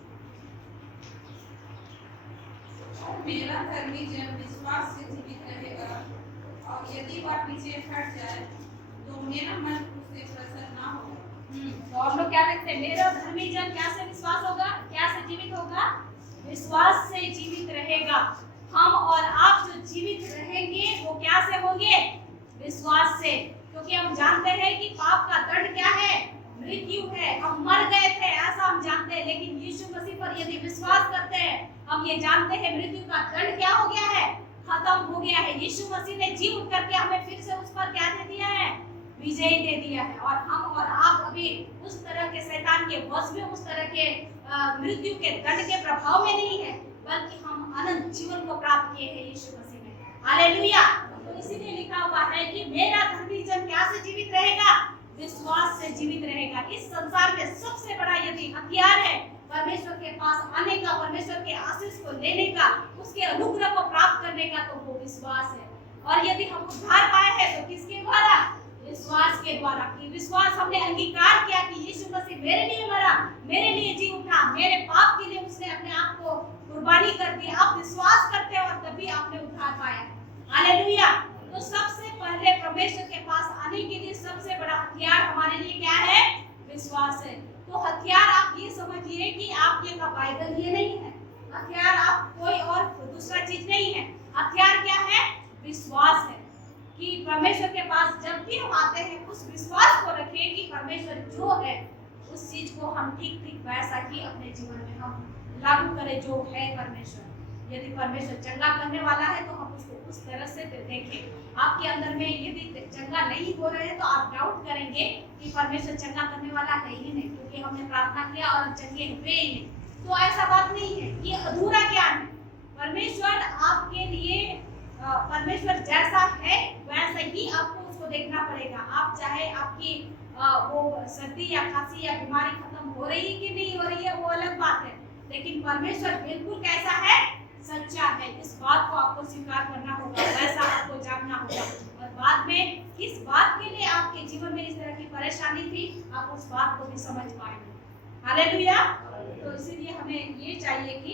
मेरा धर्मी जन विश्वास से जीवित रहेगा, और यदि वह पीछे हट जाए तो मेरा मन उससे प्रसन्न ना होगा। तो हम लोग क्या देखते हैं, मेरा धर्मी जन क्या से विश्वास होगा, क्या से जीवित होगा, विश्वास से जीवित रहेगा। हम और आप जो जीवित रहेंगे वो क्या से होंगे, विश्वास से। क्योंकि हम जानते हैं कि पाप का दंड क्या है, मृत्यु है। हम मर गए थे ऐसा हम जानते हैं, लेकिन यीशु मसीह पर यदि विश्वास करते हैं हम ये जानते हैं मृत्यु का दंड क्या हो गया है, खत्म हो गया है। यीशु मसीह ने जी उठ करके हमें फिर से उस पर क्या दे दिया है, विजय दे दिया है। और हम और आप अभी उस तरह के शैतान के वश में, उस तरह के मृत्यु के दंड के प्रभाव में नहीं है, बल्कि हम अनंत जीवन को प्राप्त किए हैं यीशु मसीह में। हालेलुया। तो इसीलिए लिखा हुआ है कि मेरा धर्मी जन क्या से जीवित रहेगा, विश्वास से जीवित रहेगा। इस संसार में सबसे बड़ा यदि हथियार है परमेश्वर के पास आने का, परमेश्वर के आशीष को लेने का, उसके अनुग्रह को प्राप्त करने का, तो वो विश्वास है। और यदि हम उद्धार पाए हैं तो किसके द्वारा, विश्वास के द्वारा। कि विश्वास हमने अंगीकार किया कि यीशु मसीह मेरे लिए मरा, मेरे लिए जी उठा, मेरे पाप के लिए उसने अपने आप को कुर्बानी कर दी। आप विश्वास करते हो और तभी आपने उद्धार पाया। हालेलुया। तो सबसे पहले परमेश्वर के पास आने के लिए सबसे बड़ा हथियार हमारे लिए क्या है, विश्वास है। तो हथियार आप ये समझिए कि आपके का बाइबल ये नहीं है, हथियार आप कोई और दूसरा चीज नहीं है। हथियार क्या है, विश्वास है। कि परमेश्वर के पास जब भी हम आते हैं उस विश्वास को रखें कि परमेश्वर जो है उस चीज को हम ठीक ठीक वैसा ही अपने जीवन में हम लागू करें जो है परमेश्वर। यदि परमेश्वर चंगा करने वाला है तो हम उसको उस तरह से देखें। आपके अंदर में यदि चंगा नहीं हो रहे हैं तो आप डाउट करेंगे कि परमेश्वर चंगा करने वाला है ही नहीं, क्योंकि हमने प्रार्थना किया और चंगे हुए ही नहीं। तो ऐसा बात नहीं है, ये अधूरा ज्ञान है। परमेश्वर आपके लिए परमेश्वर जैसा है वैसा ही आपको उसको देखना पड़ेगा। आप चाहे आपकी वो सर्दी या खांसी या बीमारी खत्म हो रही है कि नहीं हो रही है वो अलग बात है, लेकिन परमेश्वर बिल्कुल कैसा है, सच्चा है। इस बात को आपको स्वीकार करना होगा, वैसा आपको जानना होगा। और बाद में किस बात के लिए आपके जीवन में इस तरह की परेशानी थी, आप उस बात को भी समझ पाएंगे। हालेलुया। तो इसीलिए हमें ये चाहिए कि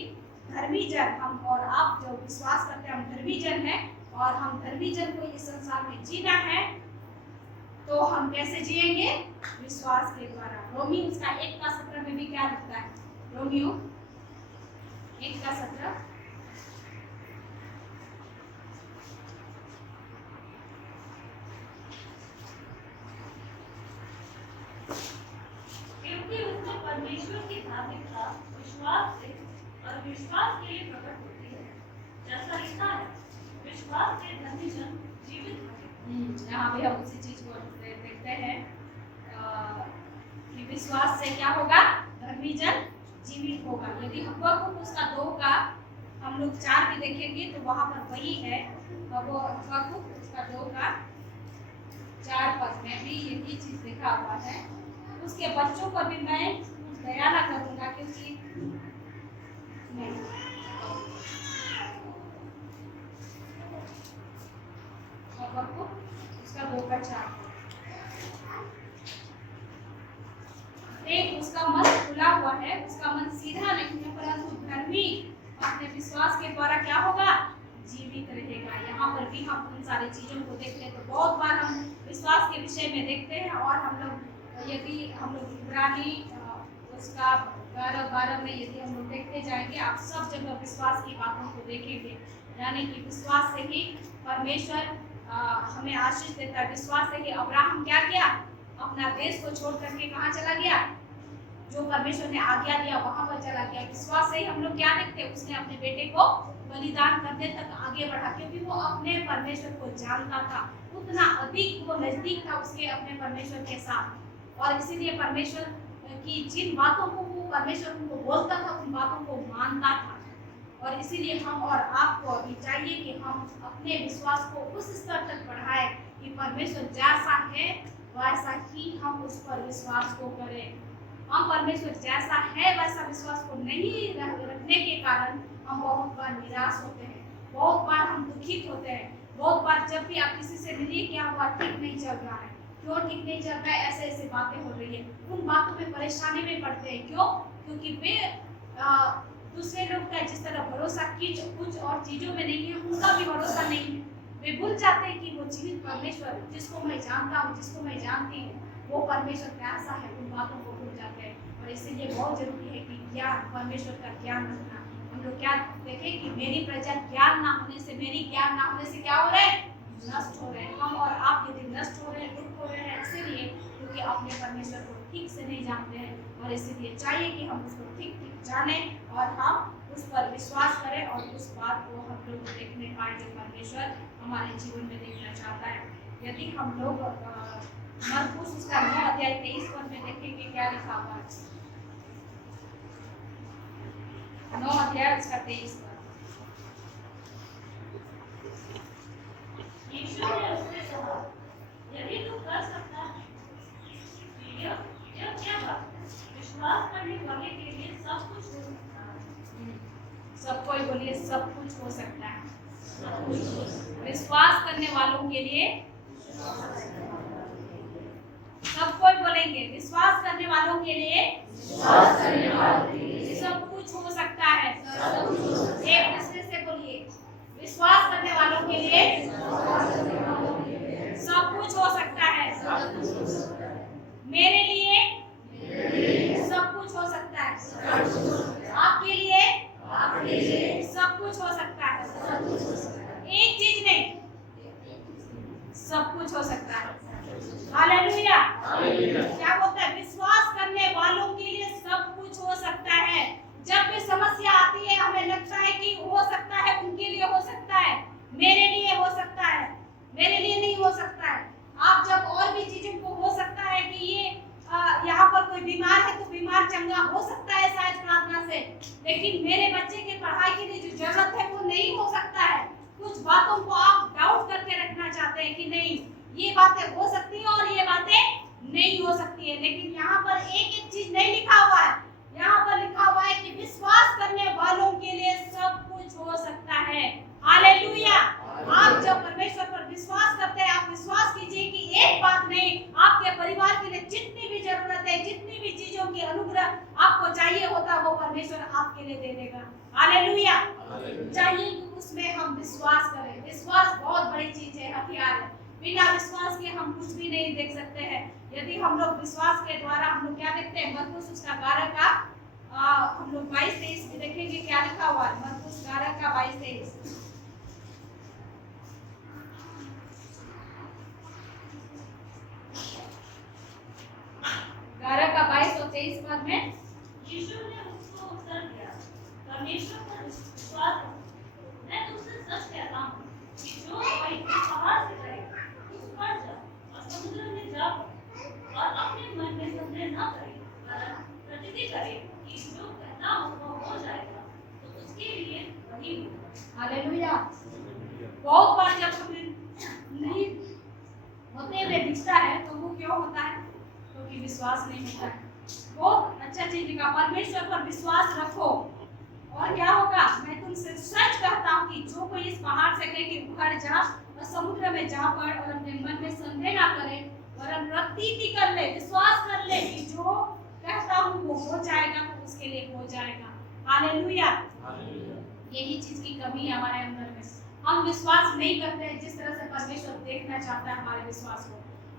धर्मी जन, हम और आप जो विश्वास करते हैं हम धर्मी जन हैं, और हम धर्मी जन को इस संसार में जीना है, तो हम कैसे जिएंगे? विश्वास के द्वारा। रोमियो उसका 1:17 में भी क्या लिखता है? रोमियो 1:17। क्योंकि उसमें परमेश्वर की धार्मिकता विश्वास से और विश्वास के लिए प्रकट होती है, जैसा लिखा है, विश्वास से धर्मी जन जीवित होंगे। यहाँ पे हम उसी चीज को देखते हैं कि विश्वास से क्या होगा? धर्मी जन जीवित होगा। यदि हबक्कुक उसका 2 का हम लोग 4 भी देखेंगे तो वहां पर वही है। वो हबक्कुक उसका 2 का 4 पद में भी यही चीज लिखा हुआ है। उसके बच्चों पर भी मैं दया ना करूंगा, क्योंकि नहीं, हबक्कुक उसका 2 का 4। एक उसका मन खुला हुआ है, उसका मन सीधा नहीं है, परंतु धर्मी अपने विश्वास के द्वारा क्या होगा? जीवित रहेगा। यहाँ पर भी हम उन सारी चीजों को देखते हैं तो बहुत बार हम विश्वास के विषय में देखते हैं, और हम लोग यदि हम लोग इब्रानी उसका 12 में यदि हम लोग देखते जाएंगे, आप सब जगह विश्वास की बातों को देखेंगे। यानी कि विश्वास से ही परमेश्वर हमें आशीष देता है। विश्वास से ही अब्राहम क्या किया? अपना देश को छोड़ करके कहाँ चला गया? जो परमेश्वर ने आज्ञा दिया वहां पर चला गया। विश्वास से ही हम लोग क्या देखते हैं? उसने अपने बेटे को बलिदान करने तक आगे बढ़ा, क्योंकि वो अपने परमेश्वर को जानता था, उतना अधिक वो नजदीक था उसके अपने परमेश्वर के साथ। और इसीलिए परमेश्वर की जिन बातों को वो परमेश्वर उनको बोलता था, उन बातों को मानता था। और इसीलिए हम और आपको अभी चाहिए कि हम अपने विश्वास को उस स्तर तक बढ़ाएं कि परमेश्वर जैसा है वैसा ही हम उस पर विश्वास को करें। हम परमेश्वर जैसा है वैसा विश्वास को नहीं रखने के कारण हम बहुत बार निराश होते हैं, बहुत बार हम दुखित होते हैं। बहुत बार जब भी आप किसी से मिलिए, क्या हुआ? ठीक नहीं चल रहा है। क्यों ठीक नहीं चल रहा है? ऐसे ऐसे बातें हो रही है। उन बातों में परेशानी में पड़ते हैं। क्यों? क्योंकि वे दूसरे लोग का जिस तरह भरोसा कुछ और चीजों में नहीं है, उनका भी भरोसा नहीं है। वे भूल जाते हैं कि वो जीवित परमेश्वर जिसको मैं जानता हूँ, जिसको मैं जानती हूँ, वो परमेश्वर कैसा है, उन बातों को भूल जाते हैं। और इसीलिए बहुत जरूरी है कि ज्ञान, परमेश्वर का ज्ञान रखना। हम लोग क्या देखें कि मेरी प्रजा ज्ञान ना होने से, मेरी ज्ञान ना होने से क्या हो रहे हैं? नष्ट हो रहे हैं। हम और आप यदि नष्ट हो रहे हैं, दुख हो रहे हैं, इसीलिए क्योंकि अपने परमेश्वर को ठीक से नहीं जानते हैं। और इसीलिए चाहिए कि हम उसको ठीक ठीक जाने और हम उस पर विश्वास करें और उस बात को हम लोग देखने पाए जो परमेश्वर हमारे जीवन में देखना चाहता है। यदि हम लोग मरकुस उसका 9:23 में देखेंगे क्या लिखा हुआ है? 9:23। यीशु ने उससे कहा, यदि तू कर सकता है, यह क्या बात है? विश्वास करने वाले के लिए सब कुछ हो सकता है। सब कोई बोलिए, सब कुछ हो सकता है। विश्वास करने वालों के लिए सब कोई बोलेंगे, विश्वास करने वालों के लिए सब कुछ हो सकता है। एक दूसरे से बोलिए, विश्वास करने वालों के लिए सब कुछ हो सकता है। मेरे लिए सब कुछ हो सकता है। आपके लिए सब कुछ हो सकता है। एक चीज नहीं, सब कुछ हो सकता है। हालेलुया। क्या बोलता है? विश्वास करने वालों के लिए सब कुछ हो सकता है। जब भी समस्या आती है, हमें लगता है कि हो सकता है, उनके लिए हो सकता है, मेरे लिए हो सकता है, मेरे लिए नहीं हो सकता है। आप जब और भी चीजों को हो सकता है कि ये यहाँ पर कोई बीमार है तो बीमार चंगा हो सकता है शायद प्रार्थना से, लेकिन मेरे बच्चे के पढ़ाई के लिए जो जरूरत है वो नहीं हो सकता है। कुछ बातों को आप डाउट करके रखना चाहते हैं कि नहीं, ये बातें हो सकती है और ये बातें नहीं हो सकती है। लेकिन यहाँ पर एक एक चीज नहीं लिखा हुआ है। यहाँ पर लिखा हुआ है कि विश्वास करने वालों के लिए सब कुछ हो सकता है। हालेलुया। आप जब परमेश्वर पर विश्वास करते हैं, आप विश्वास कीजिए कि एक बात नहीं, आप परमेश्वर आपके लिए दे देगा। हालेलुया। चाहिए कि उसमें हम विश्वास करें। विश्वास बहुत बड़ी चीज है, हथियार है। बिना विश्वास के हम कुछ भी नहीं देख सकते हैं। यदि हम लोग विश्वास के द्वारा हम लोग क्या देखते हैं, मरकुस उसका 12 का हम लोग 22-23 में देखेंगे क्या लिखा हुआ है। मरकुस 12 का 22-23 12 का 22 और 23 पद में यीशु ने उसको उत्तर दिया, परमेश्वर पर विश्वास रखो। मैं तुमसे सच कहता हूँ कि जो कोई इस पहाड़ से कहे, उस पर जा और समुद्र में जा पड़े, और अपने मन में संदेह न करे, वरन प्रतिज्ञा करे कि जो कहता हो वो हो जाएगा, तो उसके लिए वही होगा। हालेलुया। बहुत बार जब हमें नहीं होते हुए दिखता है तो वो क्यों होता है? क्योंकि विश्वास नहीं होता है। बहुत अच्छा चीज लिखा, परमेश्वर पर विश्वास रखो और क्या होगा। मैं तुमसे सच कहता हूँ कि जो कोई इस पहाड़ से कहे कि उखड़ जा और समुद्र में जा पड़, और अपने मन में संदेह ना करे, वरन प्रतीति कर ले, विश्वास कर ले कि जो कहता हूँ वो हो जाएगा, तो उसके लिए हो जाएगा। हालेलुया। यही चीज की कमी है हमारे अंदर में। हम विश्वास नहीं करते हैं जिस तरह से परमेश्वर देखना चाहता है हमारे विश्वास को।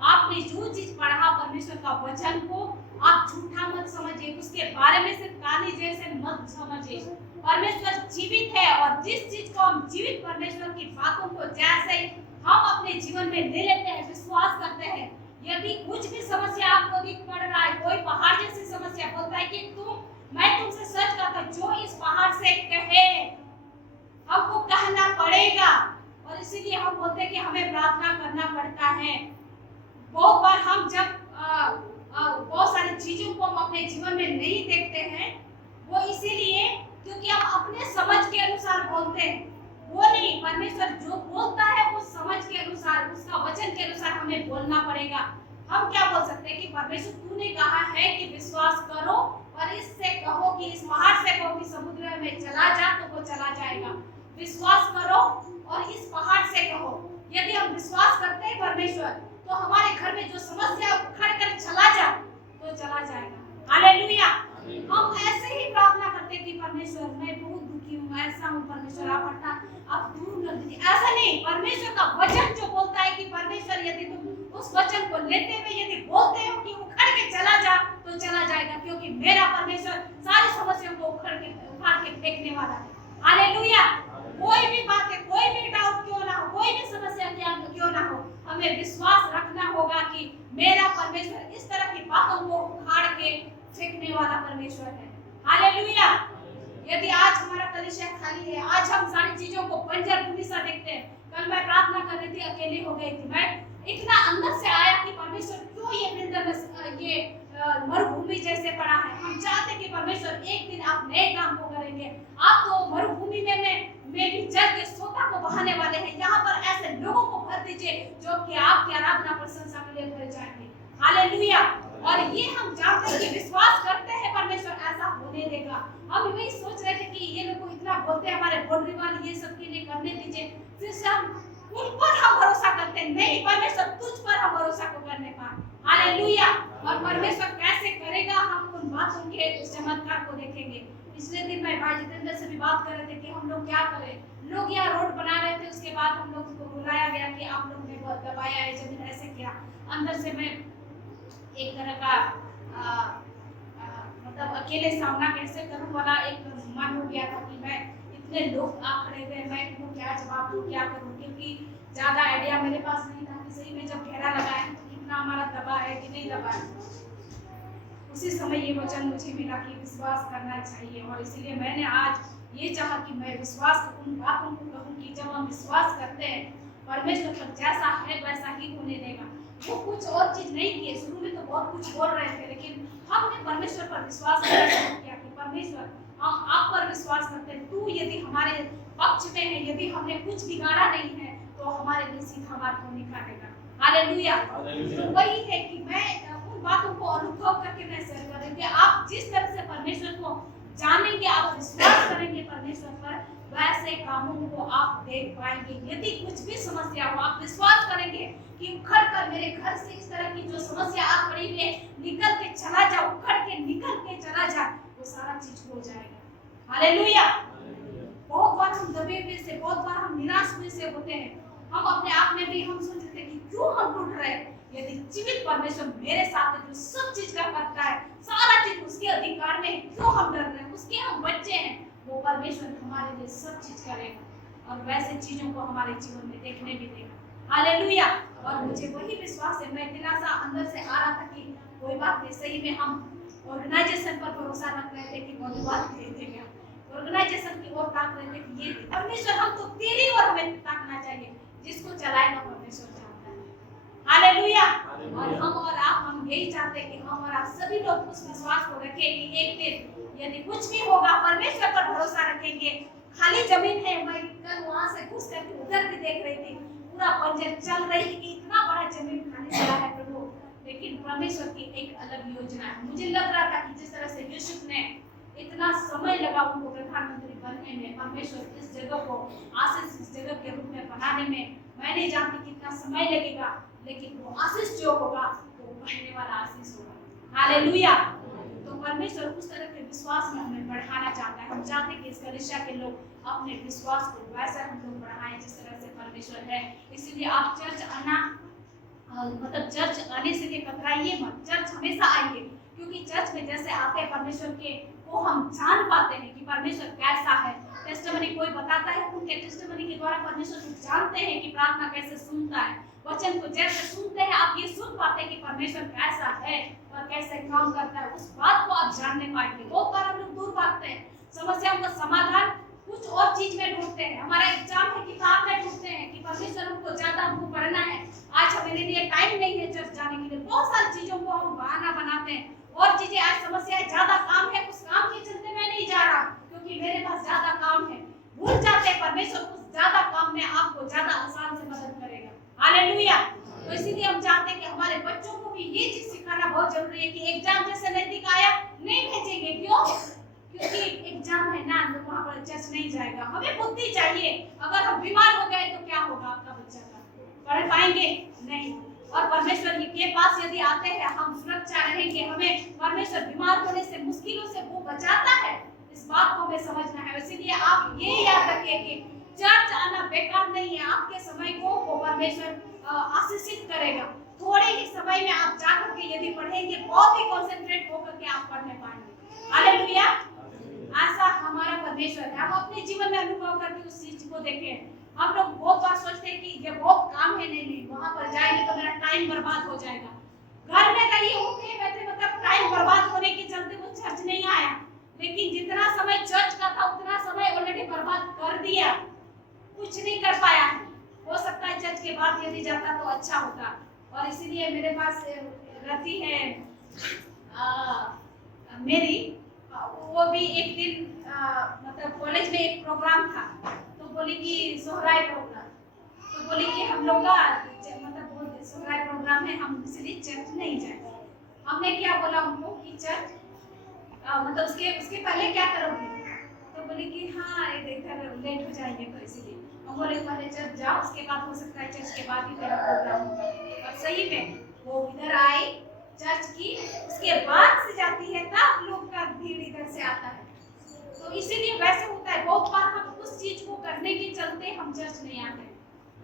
आपने जो चीज पढ़ा परमेश्वर का वचन को, आप झूठा मत समझिए, उसके बारे में सिर्फ कहानी जैसे मत समझिए। परमेश्वर जीवित है, और जिस चीज को हम जीवित परमेश्वर की बातों को जैसे हम अपने जीवन में ले लेते हैं, विश्वास करते हैं। यदि कुछ भी समस्या आपको दिख पड़ रहा है, कोई पहाड़ जैसी समस्या, बोलता है कि मैं तुमसे सच कहता हूं, जो इस पहाड़ से कहे, हमको कहना पड़ेगा। और इसीलिए हम बोलते हैं कि हमें प्रार्थना करना पड़ता है। बहुत बार हम जब बहुत सारी चीजों को हम अपने जीवन में नहीं देखते हैं, वो इसीलिए क्योंकि हम अपने समझ के अनुसार बोलते हैं। वो नहीं, परमेश्वर जो बोलता है वो समझ के अनुसार, उसका वचन के अनुसार हमें बोलना पड़ेगा। हम क्या बोल सकते हैं कि परमेश्वर तूने कहा है कि विश्वास करो, और इससे कहो कि इस पहाड़ से कहो कि समुद्र में चला जा, तो वो चला जाएगा। विश्वास करो और इस पहाड़ से कहो। यदि हम विश्वास करते हैं परमेश्वर, तो हमारे घर में जो समस्या उखड़ कर चला जा, तो चला जाएगा। हालेलुया। हम ऐसे ही प्रार्थना करते हैं कि परमेश्वर मैं बहुत दुखी हूँ, ऐसा हूँ, परमेश्वर आप दूर कर दीजिए। ऐसा नहीं, परमेश्वर का वचन जो बोलता है कि परमेश्वर यदि तुम उस वचन को लेते हुए यदि बोलते हो कि उखड़ के चला जा, तो चला जाएगा, क्योंकि मेरा परमेश्वर सारी समस्याओं को उखाड़ के फेंकने वाला है। हालेलुया। कोई भी बात है, कोई भी डाउट क्यों ना हो, कोई भी समस्या क्यों ना हो, हमें विश्वास रखना होगा कि मेरा परमेश्वर इस तरह की बातों को उखाड़ के फेंकने वाला परमेश्वर है। हालेलुया। यदि आज हमारा कलीसिया खाली है, आज हम सारी चीजों को बंजर भूमि सा देखते हैं। कल मैं प्रार्थना कर रही थी, अकेली हो गई थी। मैं इतना अंदर से आया कि परमेश्वर क्यों ये वृंदावन ये मरुभूमि जैसे पड़ा है। हम चाहते कि परमेश्वर एक दिन आप नए काम को करेंगे। आप तो मरुभूमि में भी जल के सोता को बहाने वाले हैं। यहाँ पर ऐसे लोगों को भर दीजिए जो कि आपकी आराधना प्रशंसा के लिए भर जाएंगे। हालेलुया। और ये हम जानते हैं कि विश्वास करते हैं परमेश्वर ऐसा होने देगा। हम वही सोच रहे थे कि ये लोग इतना बोलते हैं, हमारे बाउंड्री वाले ये सब के लिए करने दीजिए, फिर से हम उन पर हम भरोसा करते हैं। नहीं, परमेश्वर तुझ पर हम भरोसा को करने का। हालेलुया। और परमेश्वर कैसे करेगा, हम उन बातों के चमत्कार को देखेंगे। पिछले दिन मैं भाई जितेंद्र से भी बात कर रहे थे कि हम लोग क्या करें। लोग यहाँ रोड बना रहे थे, उसके बाद हम लोग को बुलाया गया कि आप लोग ने दबाया है, जमीन ऐसे किया। अंदर से मैं एक तरह का मतलब अकेले सामना कैसे करूं वाला एक मन हो गया था कि मैं इतने लोग आ खड़े थे, मैं इनको क्या जवाब दूं, क्या करूं, क्योंकि ज़्यादा आइडिया मेरे पास नहीं था कि सही में जब घेरा लगा है तो कितना हमारा दबा है कि नहीं दबा है। उसी समय ये वचन मुझे मिला कि विश्वास करना चाहिए, और इसीलिए मैंने आज ये चाहा कि मैं विश्वास उन बातों को कहूँ कि जब हम विश्वास करते हैं परमेश्वर पर जैसा है वैसा ही होने देगा। वो कुछ और चीज नहीं किए, शुरू में तो बहुत कुछ बोल रहे थे, लेकिन हमने परमेश्वर पर विश्वास करना किया कि परमेश्वर हम आप पर विश्वास करते हैं, तू यदि हमारे पक्ष में है, यदि हमने कुछ बिगाड़ा नहीं है तो हमारे लिए सीधा मार्ग को निकालेगा। हालेलुया। तो वही है कि मैं उन बातों को अनुभव करके मैं शेयर कर रही हूं कि आप जिस तरह से परमेश्वर को जानेंगे, आप विश्वास करेंगे परमेश्वर पर, वैसे कामों को आप देख पाएंगे। यदि कुछ भी समस्या हो, आप विश्वास करेंगे कि उखड़ कर मेरे घर से इस तरह की जो समस्या आ खड़ी हुई है निकल के चला जा, उखड़ के निकल के चला जा, वो सारा हर चीज हो जाएगा। हालेलुया। बहुत बार हम दबे हुए से, बहुत बार हम निराश हुए से होते हैं। हम अपने आप में भी हम सोचते हैं कि क्यों हम टूट रहे हैं। यदि जीवित परमेश्वर मेरे साथ है, जो सब चीज का करता है, सारा चीज उसके अधिकार में है, क्यों हम डर रहे हैं? उसके हम बच्चे हैं। वो परमेश्वर हमारे लिए सब चीज करेगा और वैसे चीजों को हमारे जीवन में देखने भी देगा। हालेलुया। और मुझे वही विश्वास है, मैं दिलासा अंदर से आ रहा था कि कोई बात नहीं, सही में हम ऑर्गेनाइजेशन पर भरोसा रख रहे थे कि वो बात दे देगा, ऑर्गेनाइजेशन की ओर ताक रहे थे कि ये परमेश्वर, हम तो तेरी ओर हमें ताकना चाहिए। जिसको चलाएगा परमेश्वर जानता है। हालेलुया। और हम और आप, हम यही चाहते हैं कि हम और आप सभी लोग उस विश्वास को रखें कि एक दिन यदि कुछ भी होगा परमेश्वर पर भरोसा रखेंगे। खाली जमीन है, मैं कल वहां से घुस करके उधर भी देख रही थी, पूरा बंजर चल रही थी कि इतना बड़ा जमीन खाली पड़ा है प्रभु, लेकिन परमेश्वर की एक अलग योजना है। मुझे लग रहा था कि जिस तरह से यूसुफ ने इतना समय लगा उनको प्रधानमंत्री बनने में, परमेश्वर इस जगह को आशीष इस जगह के रूप में बनाने में, मैं नहीं जानती कितना समय लगेगा, लेकिन वो आशीष जो होगा वो बढ़ने वाला आशीष होगा। हालेलुया। तो परमेश्वर उस तरह के विश्वास में हमें बढ़ाना चाहता है। हम चाहते हैं कि इस कलीसिया के लोग अपने विश्वास को वैसा हम लोग बढ़ाएं जिस तरह से परमेश्वर है। इसीलिए आप चर्च आना, मतलब चर्च आने से भी कतराइए मत, चर्च हमेशा आइए, क्योंकि चर्च में जैसे आते हैं परमेश्वर के को हम जान पाते हैं कि परमेश्वर कैसा है। टेस्टिमनी कोई बताता है, उनके टेस्टिमनी के द्वारा परमेश्वर को जानते हैं कि प्रार्थना कैसे सुनता है। वचन को जैसे सुनते हैं आप ये सुन पाते हैं कि परमेश्वर कैसा है और कैसे काम करता है। उस बात को आप जानने पाएंगे। बहुत बार हम लोग दूर भागते हैं, समस्याओं का समाधान कुछ और चीज में ढूंढते हैं। हमारा एग्जाम है किताब में ढूंढते हैं कि परमेश्वर हमको ज्यादा हमको पढ़ना है, आज हमारे लिए टाइम नहीं है चर्च जाने के लिए। बहुत सारी चीजों को हम बहाना बनाते हैं और चीजें, आज समस्या है, ज्यादा काम है, उस काम के चलते मैं नहीं जा रहा क्योंकि मेरे पास ज्यादा काम है। भूल जाते हैं परमेश्वर उस ज्यादा काम में आपको ज्यादा आसान से मदद करेगा। हालेलुया। तो इसीलिए हम चाहते हैं कि हमारे बच्चों को भी ये चीज सिखाना बहुत जरूरी है कि एग्जाम जैसे नजदीक आया नहीं भेजेंगे। क्यों? क्योंकि एग्जाम है ना, तो वहां पर चर्च नहीं जाएगा। हमें बुद्धि चाहिए। अगर हम बीमार हो गए तो क्या होगा आपका बच्चा का? पढ़ पाएंगे नहीं। और परमेश्वर के पास यदि आते हैं हम सुरक्षा रहेंगे। हमें परमेश्वर बीमार होने से, मुश्किलों से वो बचाता है। इस बात को हमें समझना है। इसीलिए आप ये याद रखिए कि चर्च आना बेकार नहीं है। आपके समय को वो परमेश्वर आशीषित करेगा। थोड़े ही समय में आप जाकर के यदि पढ़ेंगे, बहुत ही कंसंट्रेट होकर के आप पढ़ने पाएंगे। हालेलुया। ऐसा हमारा परमेश्वर है। हम अपने जीवन में अनुभव करके उस चीज को देखें। हम लोग बहुत बार सोचते हैं कि ये बहुत काम है, नहीं वहां पर जाएंगे तो मेरा टाइम बर्बाद हो जाएगा। घर में रहिए, उठे बैठे, मतलब टाइम बर्बाद होने के चलते वो चर्च नहीं आया। लेकिन जितना समय चर्च का था उतना समय ऑलरेडी बर्बाद कर दिया, कुछ नहीं कर पाया। हो सकता है चर्च के बाद यदि जाता तो अच्छा होता। और इसीलिए मेरे पास रहती है मेरी, वो भी एक दिन मतलब कॉलेज में एक प्रोग्राम था, तो बोली कि सोहराय प्रोग्राम, तो बोली कि हम लोग का मतलब सोहराय प्रोग्राम है, हम इसलिए चर्च नहीं जाएंगे। हमने क्या बोला उनको कि चर्च मतलब उसके पहले क्या करोगे? तो बोली कि हाँ इधर लेट हो जाएंगे तो इसीलिए हम बोले पहले चर्च जाओ, उसके बाद हो सकता है चर्च के बाद ही तेरा प्रोग्राम होगा। और सही में वो इधर आई चर्च की, उसके बाद से जाती है तब लोग का भीड़ इधर से आता है। तो इसीलिए वैसे होता है। बहुत बार हम उस चीज को करने के चलते हम चर्च नहीं आते।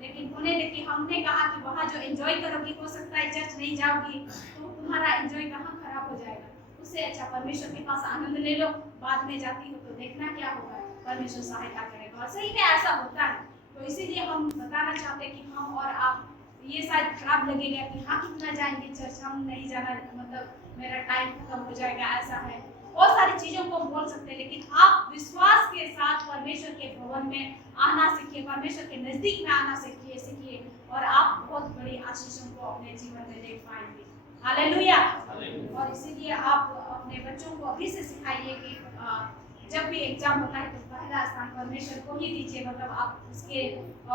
लेकिन उन्हें देखिए, हमने कहा कि वहाँ जो एंजॉय करोगी, हो सकता है चर्च नहीं जाओगी तो तुम्हारा एंजॉय कहाँ खराब हो जाएगा। उससे अच्छा परमेश्वर के पास आनंद ले लो। बाद में जाती हो तो देखना क्या होगा, परमेश्वर सहायता करेगा। और सही में ऐसा होता है। तो इसीलिए हम बताना चाहते हैं कि हम और आप, ये शायद खराब लगेगा कि हाँ कितना जाएंगे चर्च, हम नहीं जाना, मतलब मेरा टाइम खत्म हो जाएगा, ऐसा है। बहुत सारी चीजों को हम बोल सकते हैं, लेकिन आप विश्वास के साथ परमेश्वर के भवन में आना सीखिए, परमेश्वर के नजदीक में आना सीखिए और आप बहुत बड़ी आशीषों को अपने जीवन में देख पाएंगे। हालेलुया। और इसीलिए आप अपने बच्चों को अभी से सिखाइए कि जब भी एग्जाम होता है तो पहला स्थान परमेश्वर को ही दीजिए। मतलब आप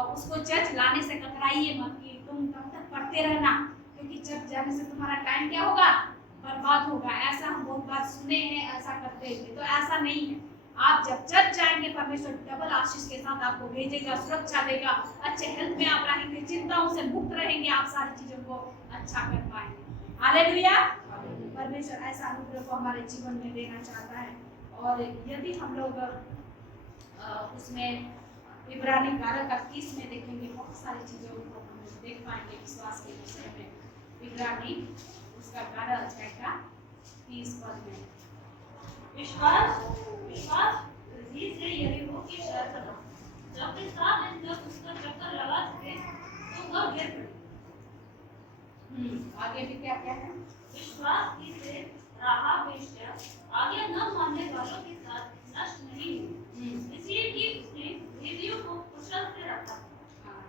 उसको चर्च लाने से कतराइए मत कि तुम तब तक पढ़ते रहना, क्योंकि चर्च जाने से तुम्हारा टाइम क्या होगा, बर्बाद होगा। ऐसा हम बहुत बार सुने हैं, ऐसा करते हुए। तो ऐसा नहीं है। आप जब चर्च जाएंगे परमेश्वर डबल आशीष के साथ आपको भेजेगा, सुरक्षा देगा, अच्छे हेल्थ में आप रहेंगे, चिंताओं से मुक्त रहेंगे, आप सारी चीजों को अच्छा कर पाएंगे। हालेलुया। परमेश्वर ऐसा अनुग्रह को हमारे जीवन में देना चाहता है। और यदि हम लोग उसमें इब्रानी 11:30 में देखेंगे, बहुत सारी चीज़ों को हम लोग देख पाएंगे विश्वास के विषय में। इब्रानी उसका 11:30 में विश्वास वृद्धि से यरीहो की शहर बना। जब वे 7 दिन तक उसका चक्कर लगा चुके तो वह गिर पड़ी। आगे भी क्या क्या है? विश्वास ही से राहाब वेश्या आज्ञा न मानने वालों के साथ नष्ट नहीं हुई, इसलिए कि उसने भेदियों को कुशल से रखा।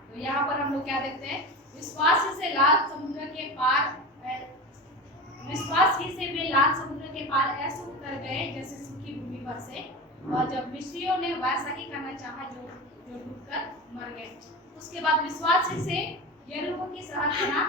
तो यहाँ पर हम लोग क्या देखते हैं? विश्वास ही से लाल समुद्र के पार ऐसे उतर गए जैसे सूखी भूमि पर से, और जब मिस्रियों ने वैसा ही करना चाहा जो डूबकर मर गए। उसके बाद विश्वास ही से यरीहो की शहर बना।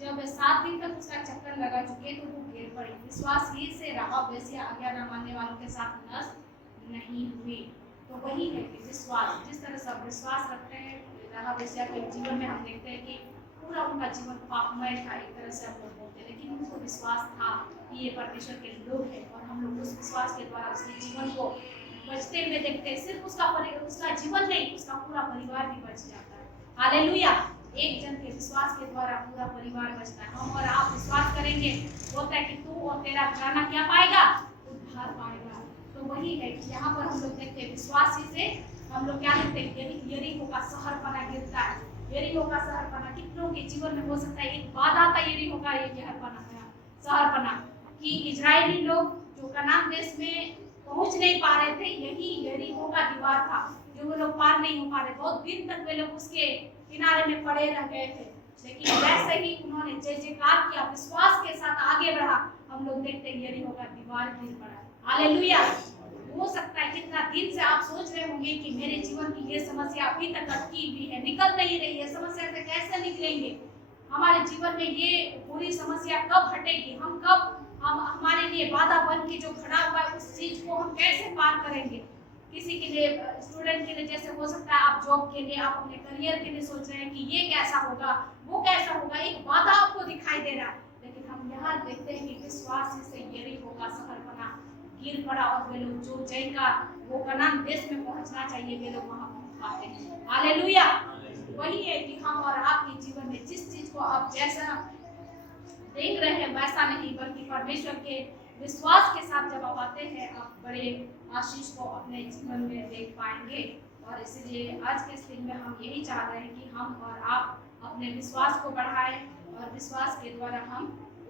जब 7 दिन तक उसका चक्कर लगा चुके तो वो गिर पड़ी। विश्वास ही से राहाब वेश्या आज्ञा न मानने वालों के साथ नष्ट नहीं हुई। तो वही है कि विश्वास, जिस तरह से विश्वास रखते हैं, राहाब वेश्या के जीवन में हम देखते हैं कि पूरा उनका जीवन पापमय था, एक तरह से हम लोग बोलते हैं, लेकिन उनको विश्वास था कि ये परमेश्वर के लोग हैं, और हम लोग उस विश्वास के द्वारा उसके जीवन को बचते हुए देखते हैं। सिर्फ उसका जीवन नहीं, उसका पूरा परिवार भी बच जाता है। हालेलुया! एक जन के विश्वास के द्वारा पूरा परिवार बचता है। हम और आप विश्वास करेंगे, बोलता है कि तू और तेरा घराना क्या पाएगा? उद्धार पाएगा। तो वही है कि यहाँ पर हम लोग देखते हैं विश्वास ही से हम लोग क्या देखते हैं? यरीहो का शहर बना गिरता है। यरीहो का शहर बना, कितनों के जीवन में हो सकता है एक बाधा था यरीहो का ये शहर बना कि इजरायली लोग जो कनान देश में पहुंच नहीं पा रहे थे, यही यरीहो का दीवार था जो वो लोग पार नहीं हो पा रहे। बहुत दिन तक वे लोग उसके किनारे में पड़े रह गए थे, लेकिन वैसे ही उन्होंने जय जयकार किया, विश्वास के साथ आगे बढ़ा। हम लोग देखते हैं यरीहो का दीवार गिर पड़ा। हालेलुया! हो सकता है कितना दिन से आप सोच रहे होंगे कि मेरे जीवन की ये समस्या अभी तक अटकी हुई है, निकल नहीं रही है, समस्या से कैसे निकलेंगे? हमारे जीवन में ये पूरी समस्या कब हटेगी? हम हमारे लिए बाधा बन के जो खड़ा हुआ है उस चीज को हम कैसे पार करेंगे? किसी के लिए, स्टूडेंट के लिए जैसे हो सकता है आप जॉब के लिए, आप अपने करियर के लिए सोच रहे हैं कि ये कैसा होगा, वो कैसा होगा, एक बाधा आपको दिखाई दे रहा है, लेकिन हम यहाँ देखते हैं कि विश्वास से यरीहो का शहर बना, गिर पड़ा, और वे लोग जो जय का वो कनान देश में पहुंचना चाहिए वे लोग वहां पहुंच पाते हैं। हालेलुया! वही है कि हम और आपके जीवन में जिस चीज को आप जैसा देख रहे हैं वैसा नहीं, बल्कि परमेश्वर के विश्वास के साथ जब आप आते हैं, आप बड़े आशीष को अपने जीवन में देख पाएंगे। और इसलिए आज के इस दिन में हम यही चाह रहे हैं कि हम और आप अपने विश्वास को बढ़ाएं, और विश्वास के द्वारा हम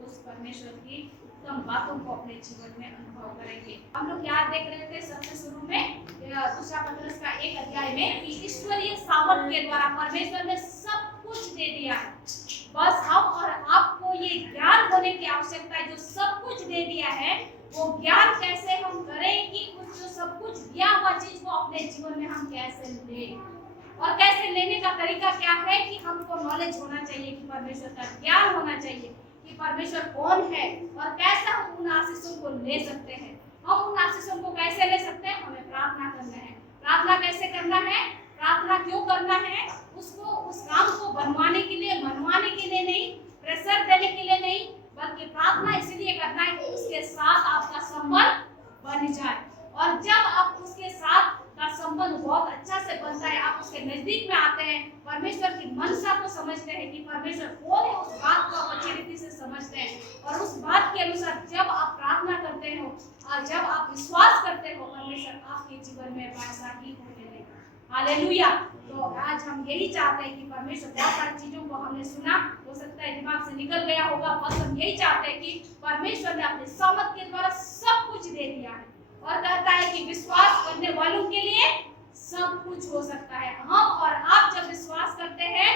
उस परमेश्वर की उत्तम बातों को अपने जीवन में अनुभव करेंगे। हम लोग क्या देख रहे थे सबसे शुरू में, दूसरा पत्रस का 1 अध्याय में, कि ईश्वरीय सामर्थ के द्वारा परमेश्वर ने सब कुछ दे दिया है। बस हम और आपको ये ज्ञान होने की आवश्यकता है, जो सब कुछ दे दिया है वो ज्ञान कैसे हम करें कि उस जो सब कुछ दिया हुआ चीज को अपने जीवन में हम कैसे लें, और कैसे लेने का तरीका क्या है कि हमको नॉलेज होना चाहिए, कि परमेश्वर का ज्ञान होना चाहिए कि परमेश्वर कौन है, और कैसे हम उन आशीषों को ले सकते हैं। हम उन आशीषों को कैसे ले सकते हैं? हमें प्रार्थना करना है। प्रार्थना कैसे करना है? प्रार्थना क्यों करना है? उसको उस काम को बनवाने के लिए, मनवाने के लिए नहीं, प्रेशर देने के लिए नहीं, बल्कि प्रार्थना इसलिए करना है कि उसके साथ आपका संबंध बन जाए। और जब आप उसके साथ का संबंध बहुत अच्छा से बनता है, आप उसके नजदीक में आते हैं, परमेश्वर की मनसा को समझते हैं कि परमेश्वर कौन है, उस बात को आप अच्छी रीति से समझते हैं, और उस बात के अनुसार जब आप प्रार्थना करते हो और जब आप विश्वास करते हो, परमेश्वर आपके जीवन में वैसा ही होने लगेगा। हालेलुया! तो आज हम यही चाहते हैं कि परमेश्वर, बहुत सारी चीजों को हमने सुना, हो सकता है दिमाग से निकल गया होगा, बस हम यही चाहते हैं कि परमेश्वर ने अपने सामर्थ के द्वारा सब कुछ दे दिया है, और कहता है कि विश्वास करने वालों के लिए सब कुछ हो सकता है। हम और आप जब विश्वास करते हैं,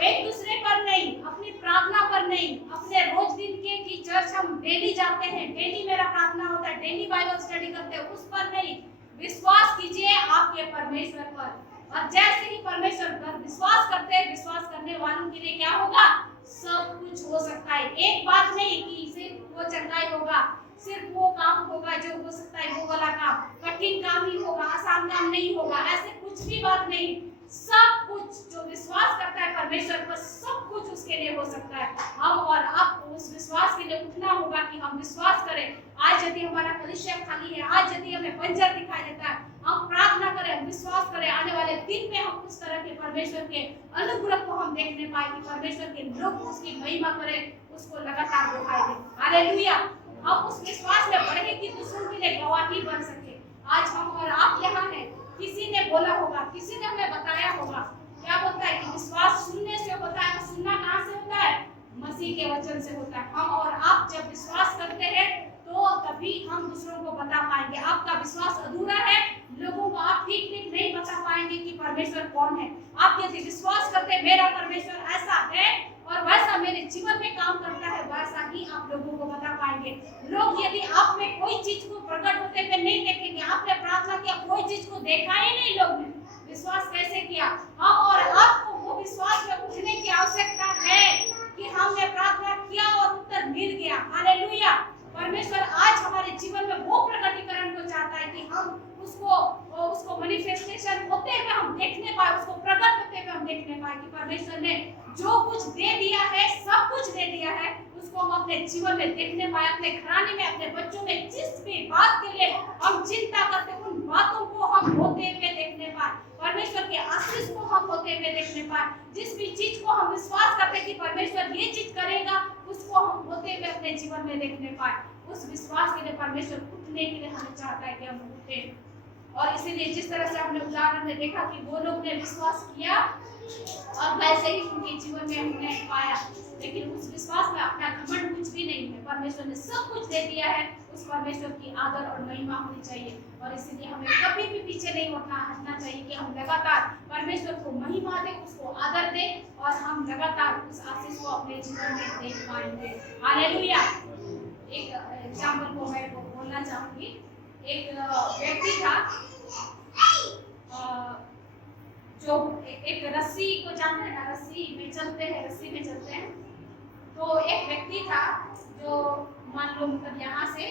एक दूसरे पर नहीं, अपनी प्रार्थना पर नहीं, अपने रोज दिन के की चर्च हम डेली जाते हैं, डेली मेरा प्रार्थना होता है, डेली बाइबल स्टडी करते हैं, उस पर नहीं, विश्वास कीजिए आपके परमेश्वर पर। और जैसे ही परमेश्वर पर विश्वास करते हैं, विश्वास करने वालों के लिए क्या होगा? सब कुछ हो सकता है। एक बात नहीं कि सिर्फ वो चंगाई होगा, सिर्फ वो काम होगा जो हो सकता है, वो वाला काम कठिन काम ही होगा, आसान काम नहीं होगा, ऐसे कुछ भी बात नहीं। सब कुछ जो विश्वास करता है परमेश्वर पर, सब कुछ उसके लिए हो सकता है। हम और आपको उस विश्वास के लिए उठना होगा कि हम विश्वास करें। आज आज यदि हमारा कलीसिया खाली है, आज यदि हमें बंजर दिखाई देता है, हम प्रार्थना करें, हम विश्वास करें, आने वाले दिन में हम उस तरह के परमेश्वर के अनुग्रह को हम देखने पाए कि परमेश्वर के लोग उसकी महिमा करें, उसको लगातार दिखाई दे। हालेलुया। हम उस विश्वास में बढ़े कि दूसरों के लिए गवाही बन सके। आज हम और आप यहाँ हैं, किसी ने बोला होगा, किसी ने हमें बताया होगा, क्या बोलता है कि विश्वास सुनने से होता है। सुनना कहाँ से होता है? मसीह के वचन से होता है। हम और आप जब विश्वास करते हैं तो तभी हम दूसरों को बता पाएंगे। आपका विश्वास अधूरा है, लोगों को आप ठीक नहीं बता पाएंगे कि परमेश्वर कौन है। आप यदि विश्वास करते हैं मेरा परमेश्वर ऐसा है और वैसा मेरे जीवन में काम करता है, वैसा ही आप लोगों को बता पाएंगे। लोग यदि आप में कोई चीज को प्रकट होते हुए नहीं देखेंगे, आपने प्रार्थना किया, कोई चीज को देखा ही नहीं, लोग ने विश्वास कैसे किया? हम और आपको वो विश्वास में उठने की आवश्यकता है कि हमने प्रार्थना किया और उत्तर मिल गया। हालेलुया। परमेश्वर आज हमारे जीवन में वो प्रकटीकरण को चाहता है कि हम उसको मैनिफेस्टेशन होते हुए हम देखने पाए, उसको प्रकट होते हुए हम देखने पाए कि परमेश्वर ने जो कुछ दे दिया है, सब कुछ दे दिया है, उसको हम अपने जीवन में देखने पाए, अपने घराने में, अपने बच्चों में। जिस भी बात के लिए हम चिंता करते हैं, उन बातों को हम होते हुए देखने पाए, परमेश्वर के आशीष को हम होते हुए देखने पाए। जिस भी चीज को हम विश्वास करते हैं कि परमेश्वर ये चीज करेगा, उसको हम होते हुए अपने जीवन में देखने पाए। उस विश्वास के लिए परमेश्वर उठने के लिए हमें चाहता है कि हम उठे। और इसीलिए जिस तरह से हमने उदाहरण में देखा कि वो लोग ने विश्वास किया और वैसे ही उनके जीवन में हमने पाया, लेकिन उस विश्वास में अपना घमंड कुछ भी नहीं है। परमेश्वर ने सब कुछ दे दिया है, उस परमेश्वर की आदर और महिमा होनी चाहिए। और इसीलिए हमें कभी भी पीछे नहीं हटना चाहिए कि हम लगातार परमेश्वर को महिमा दें, उसको आदर दें और हम लगातार उस आशीष को अपने जीवन में देख पाएंगे। हालेलुया। एक एग्जाम्पल को मैं बोलना चाहूंगी। एक व्यक्ति था जो एक रस्सी को जानते हैं ना, रस्सी में चलते हैं। तो एक व्यक्ति था जो मान लो मतलब यहाँ से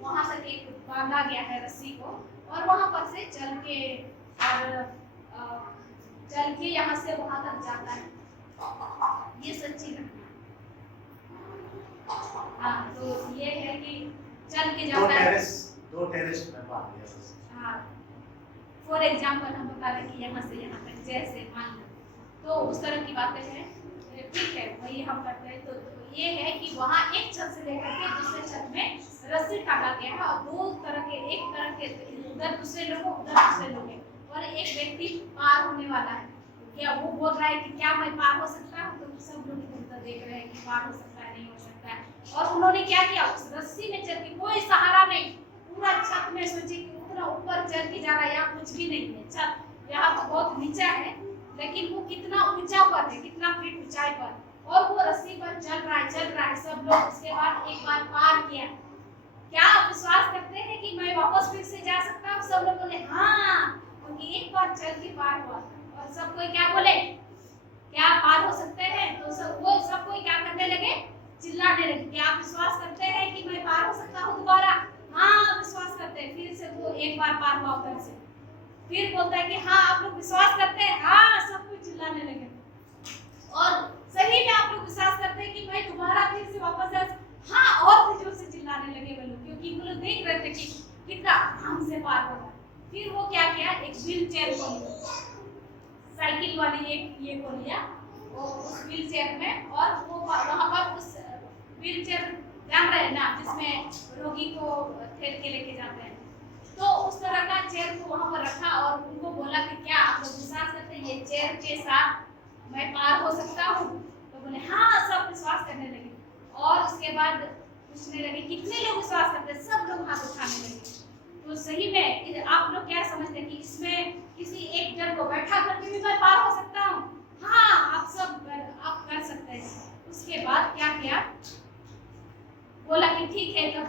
वहां तक एक बांधा गया है रस्सी को, और वहां पर से चल के यहाँ से वहां तक जाता है। ये सच्ची घटना। हाँ, तो ये है कि चल के जाता है। दो टेरेस में बांध दिया बस। हाँ, फॉर एग्जाम्पल हम बता रहे कि यहाँ से यहाँ तक जैसे मान लो, तो उस तरह की बातें हैं, ठीक है, वही हम करते हैं। तो ये है कि वहाँ एक छत से लेकर के दूसरे छत में रस्सी टांगा गया है और दो तरह के, एक तरह के उधर दूसरे लोग, उधर दूसरे लोग हैं, और एक व्यक्ति पार होने वाला है। क्या वो बोल रहा है कि क्या मैं पार हो सकता हूँ? तो सब लोग इधर देख रहे हैं कि पार हो सकता है, नहीं हो सकता है। और उन्होंने क्या किया, उस रस्सी में चल के, कोई सहारा नहीं, पूरा छत में, सोचिए कि उतना ऊपर चल के जा रहा है, यहाँ कुछ भी नहीं है, छत यहाँ तो बहुत नीचा है, लेकिन वो कितना ऊंचा पर है, कितना फीट ऊंचाई पर, और वो रस्सी पर चल रहा है सब लोग। उसके बाद एक बार पार किया। क्या आप विश्वास करते हैं कि मैं वापस फिर से जा सकता हूँ? सब लोग बोले हाँ, क्योंकि एक बार चल के पार हुआ। और सब कोई क्या बोले, क्या पार हो सकते हैं? तो सब कोई क्या करने लगे, चिल्लाने लगे। क्या आप विश्वास करते हैं कि मैं पार हो सकता हूँ दोबारा? हाँ, विश्वास करते हैं। फिर से वो एक बार पार हुआ उधर से, फिर बोलता है कि हाँ आप लोग विश्वास करते हैं? हाँ, सब कुछ चिल्लाने लगे। और सही में आप लोग विश्वास करते हैं कि मैं दोबारा फिर से वापस आ? हाँ, और भी जोर से चिल्लाने लगे वो लोग, क्योंकि वो लोग देख रहे थे कि कितना आराम से पार होगा। फिर वो क्या किया, एक व्हील चेयर को लिया, साइकिल वाली एक ये को लिया, वो उस व्हील चेयर में, और वो वहाँ पर उस व्हील चेयर जान रहे हैं ना, जिसमें रोगी को ठेल के लेके जाते हैं, तो उस तरह का चेयर को वहाँ पर रखा और उनको बोला कि क्या आप लोग विश्वास करते हैं ये चेयर के साथ मैं पार हो सकता हूँ? तो बोले हाँ, सब विश्वास करने लगे। और उसके बाद पूछने लगे कितने लोग विश्वास करते हैं? सब लोग हाथ उठाने लगे। तो सही में आप लोग क्या समझते हैं कि इसमें किसी एक जन को बैठा करके भी मैं पार हो सकता हूँ? हाँ, आप सब आप कर सकते हैं। उसके बाद क्या किया, बोला कि ठीक है, तो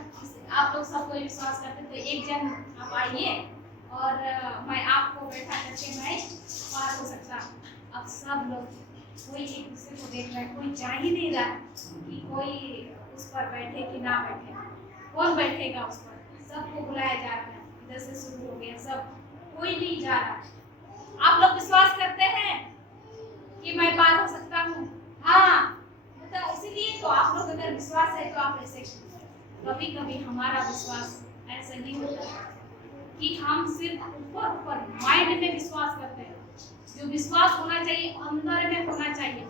आप लोग सब कोई विश्वास करते हैं, तो एक जन आप आइए और मैं आपको बैठा करके मैं पार हो सकता हूँ। अब सब लोग कोई एक दूसरे को देख रहा है, कोई जा ही नहीं रहा है कि कोई उस पर बैठे कि ना बैठे, कौन बैठेगा उस पर। सबको बुलाया जा रहा है, इधर से शुरू हो गया, सब कोई नहीं जा रहा। आप लोग विश्वास करते हैं कि मैं पार हो सकता हूँ? हाँ, तो इसीलिए तो आप लोग अगर विश्वास है तो आप ऐसे कभी कभी हमारा विश्वास ऐसा नहीं होता है कि हम सिर्फ ऊपर ऊपर माइंड में विश्वास करते हैं। जो विश्वास होना चाहिए अंदर में होना चाहिए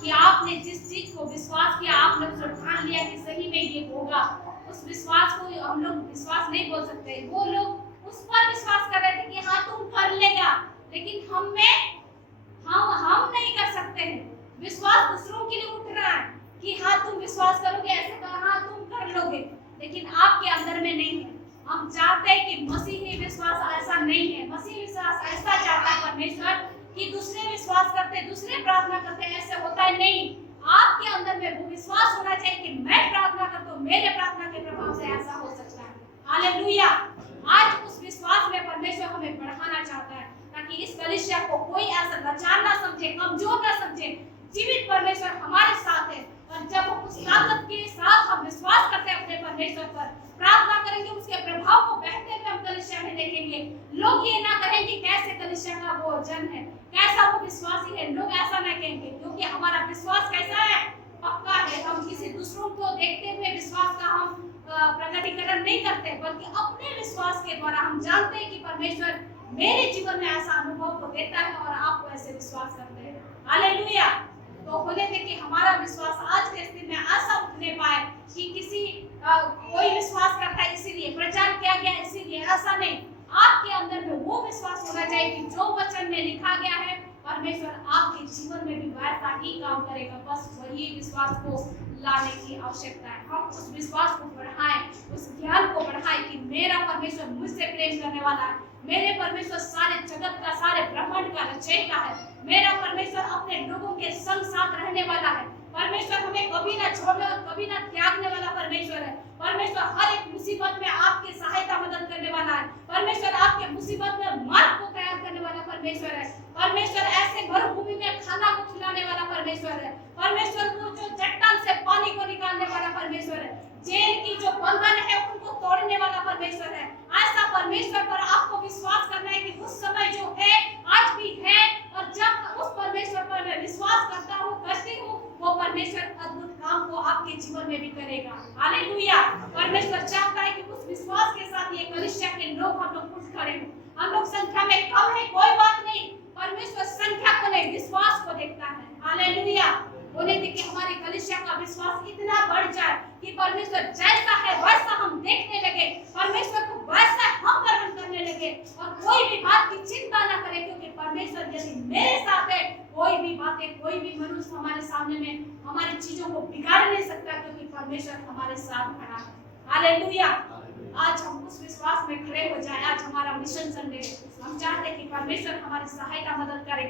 कि आपने जिस चीज को विश्वास किया, आपने उसे ठान लिया कि सही में ये होगा। उस विश्वास को हम लोग विश्वास नहीं बोल सकते। वो लोग उस पर विश्वास कर रहे थे कि हाँ तुम कर लेगा, लेकिन हम नहीं कर सकते हैं। विश्वास दूसरों के लिए उठ रहा है कि हाँ तुम विश्वास करोगे, ऐसे कहा हाँ तुम कर लोगे, लेकिन आपके अंदर में नहीं है। हम चाहते हैं कि मसीही विश्वास ऐसा नहीं है। मसीही विश्वास ऐसा चाहता है परमेश्वर कि दूसरे विश्वास करते, दूसरे प्रार्थना करते, ऐसे होता है नहीं। आपके अंदर में वो विश्वास होना चाहिए कि मैं प्रार्थना करता हूँ, मेरे प्रार्थना के प्रभाव से ऐसा हो सकता है। हालेलुया। आज उस विश्वास में परमेश्वर हमें बढ़ाना चाहता है ताकि इस कलीसिया को कोई ऐसा लाचार ना समझे, कमजोर ना समझे। जीवित परमेश्वर हमारे साथ है और जब हम उस ताकत के साथ हम विश्वास करते हैं अपने परमेश्वर पर, प्रार्थना करेंगे, उसके प्रभाव को बहते हुए हम कलीसिया में देखेंगे। लोग ये ना कहेंगे कैसे कलीसिया का वो जन है, कैसा वो विश्वासी है। लोग ऐसा ना कहेंगे क्योंकि हमारा विश्वास कैसा है, पक्का है। हम किसी दूसरों को देखते हुए विश्वास का हम प्रकटीकरण नहीं करते, बल्कि अपने विश्वास के द्वारा हम जानते हैं कि परमेश्वर मेरे जीवन में ऐसा अनुभव को देता है और आप ऐसे विश्वास करते हैं। हालेलुया। तो होने दे कि हमारा विश्वास आज के दिन में ऐसा उठने पाए कि किसी कोई विश्वास करता है इसीलिए प्रचार किया गया, इसीलिए ऐसा नहीं। आपके अंदर में वो विश्वास होना चाहिए कि जो वचन में लिखा गया है परमेश्वर आपके जीवन में भी वैसा ही काम करेगा। बस वही विश्वास को लाने की आवश्यकता है। हम उस विश्वास को बढ़ाएं, उस ज्ञान को बढ़ाएं कि मेरा परमेश्वर मुझसे प्रेम करने वाला है, मेरे परमेश्वर सारे जगत का, सारे ब्रह्मांड का रचयिता है, मेरा परमेश्वर अपने लोगों के संग साथ रहने वाला है। परमेश्वर हमें कभी ना छोड़ने और कभी ना त्यागने वाला परमेश्वर है। परमेश्वर हर एक मुसीबत में आपकी सहायता मदद करने वाला है। परमेश्वर आपके मुसीबत में मार्ग को तैयार करने वाला परमेश्वर है। परमेश्वर ऐसे मरुभूमि में खाना को खिलाने वाला परमेश्वर है। परमेश्वर को जो चट्टान से पानी को निकालने वाला परमेश्वर है, जेल की जो बंधन है उनको तोड़ने वाला परमेश्वर है। ऐसा परमेश्वर पर आपको विश्वास करना है कि उस समय जो है आज भी है, और जब उस परमेश्वर पर मैं विश्वास करता हूँ, करती हूँ, वो परमेश्वर अद्भुत काम को आपके जीवन में भी करेगा। हालेलुया। परमेश्वर चाहता है कि उस विश्वास के साथ ये कलीसिया के लोग हम लोग उठ खड़े हों। हम लोग संख्या में कम है, कोई बात नहीं, परमेश्वर संख्या को नहीं विश्वास को देखता है। हालेलुया। होने दे कि हमारे कलीसिया का विश्वास इतना बढ़ जाए कि परमेश्वर जैसा है वैसा हम देखने लगे, परमेश्वर को वैसा हम ग्रहण करने लगे और कोई भी बात की चिंता ना करें, क्योंकि परमेश्वर यदि मेरे साथ है, कोई भी बातें, कोई भी मनुष्य हमारे सामने में हमारी चीजों को बिगाड़ नहीं सकता, क्योंकि परमेश्वर हमारे साथ खड़ा है। हालेलुया। आज हम उस विश्वास में खड़े हो जाए। आज हमारा मिशन संडे, हम चाहते हैं कि परमेश्वर हमारी सहायता मदद करे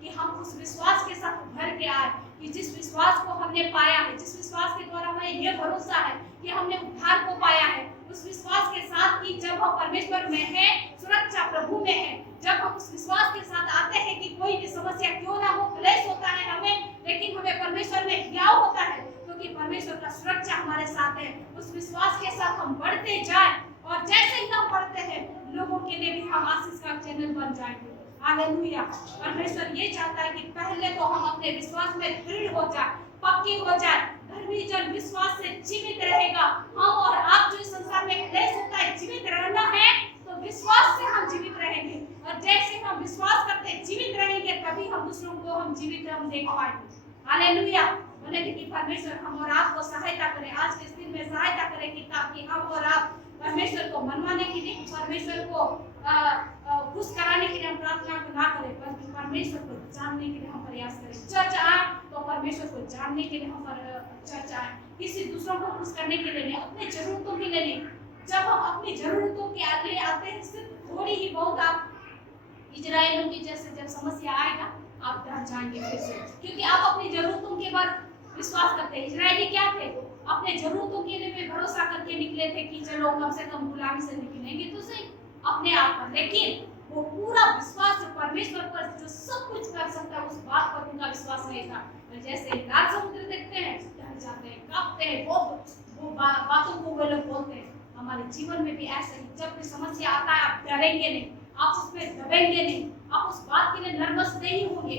कि हम उस विश्वास के साथ भर के आए कि जिस विश्वास को हमने पाया है, जिस विश्वास के द्वारा हमें यह भरोसा है कि हमने उद्धार को पाया है, उस विश्वास के साथ कि जब हम परमेश्वर में हैं, सुरक्षा प्रभु में है, जब हम उस विश्वास के साथ आते हैं कि कोई भी समस्या क्यों ना हो, क्लेश होता है हमें, लेकिन हमें परमेश्वर में हियाव होता है क्योंकि परमेश्वर का सुरक्षा हमारे साथ है। उस विश्वास के साथ हम बढ़ते जाएं और जैसे ही हम बढ़ते हैं लोगों के लिए भी हम आशीष का चैनल बन जाएंगे। हालेलुया। परमेश्वर ये चाहता है कि पहले तो हम अपने विश्वास में दृढ़ हो जाए, पक्के हो जाए। धर्मी जन विश्वास से जीवित रहेगा। हम और आप जो इस संसार में क्लेश होता है, जीवित रहना है तो विश्वास से हम जीवित रहेंगे, और जैसे हम विश्वास करते जीवित रहेंगे तभी हम दूसरों को हम जीवित हम देख पाएंगे। हालेलुया। बोले कि परमेश्वर हम और आपको सहायता करे, आज के दिन में सहायता करे कि ताकि हम और आप परमेश्वर को मनवाने के लिए, परमेश्वर को खुश कराने के लिए हम प्रार्थना को ना करें, बल्कि परमेश्वर को जानने के लिए हम प्रयास करें। चर्च आए तो परमेश्वर को जानने के लिए हम चर्च आए, किसी दूसरों को खुश करने के लिए नहीं, अपने जरूरतों के लिए नहीं। जब हम अपनी जरूरतों के लिए आते हैं, सिर्फ थोड़ी ही बहुत, आप इजराइलियों की जैसे जब समस्या आएगा आप डर जाएंगे फिर से, क्योंकि आप अपनी जरूरतों के बाद विश्वास करते हैं। इजराइली क्या थे? अपने जरूरतों के लिए भरोसा करके निकले थे कि चलो कम से कम गुलामी से निकलेंगे तो सही अपने आप पर, लेकिन वो पूरा विश्वास जो परमेश्वर पर जो सब कुछ कर सकता है उस बात पर उनका विश्वास नहीं था। जैसे लाल समुद्र देखते हैं, डर जाते हैं, कांपते हैं, वो बातों को वो लोग बोलते हैं। हमारे जीवन में भी ऐसे ही जब कोई समस्या आता है आप डरेंगे नहीं, आप उसमें दबेंगे नहीं, आप उस बात के लिए नर्वस नहीं होंगे,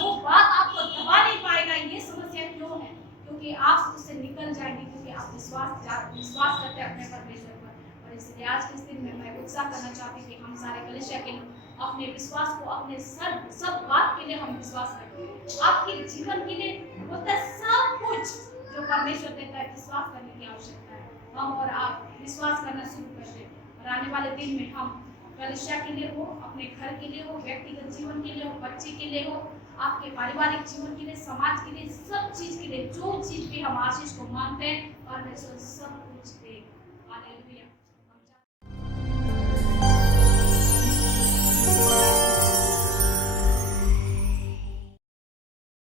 वो बात आपको दबा नहीं पाएगा। ये समस्या क्यों है? क्योंकि क्योंकि आप उससे निकल जाएंगे, क्योंकि आप विश्वास करते हैं अपने परमेश्वर पर। और इसलिए आज के इस दिन में मैं उत्साह करना चाहती हूँ कि हम सारे कलीसिया के लोग अपने विश्वास को, अपने सब बात के लिए हम विश्वास करें। आपके जीवन के लिए होता है सब कुछ जो परमेश्वर देता है, विश्वास करने की आवश्यकता है। हम और आप विश्वास करना शुरू कर दें और आने वाले दिन में हम कलीसिया के लिए हो, अपने घर के लिए हो, व्यक्तिगत जीवन के लिए हो, बच्चे के लिए हो, आपके पारिवारिक जीवन के लिए, समाज के लिए, सब चीज के लिए जो चीज भी हम आशीष को मांगते हैं, परमेश्वर सब कुछ दे। हालेलुया।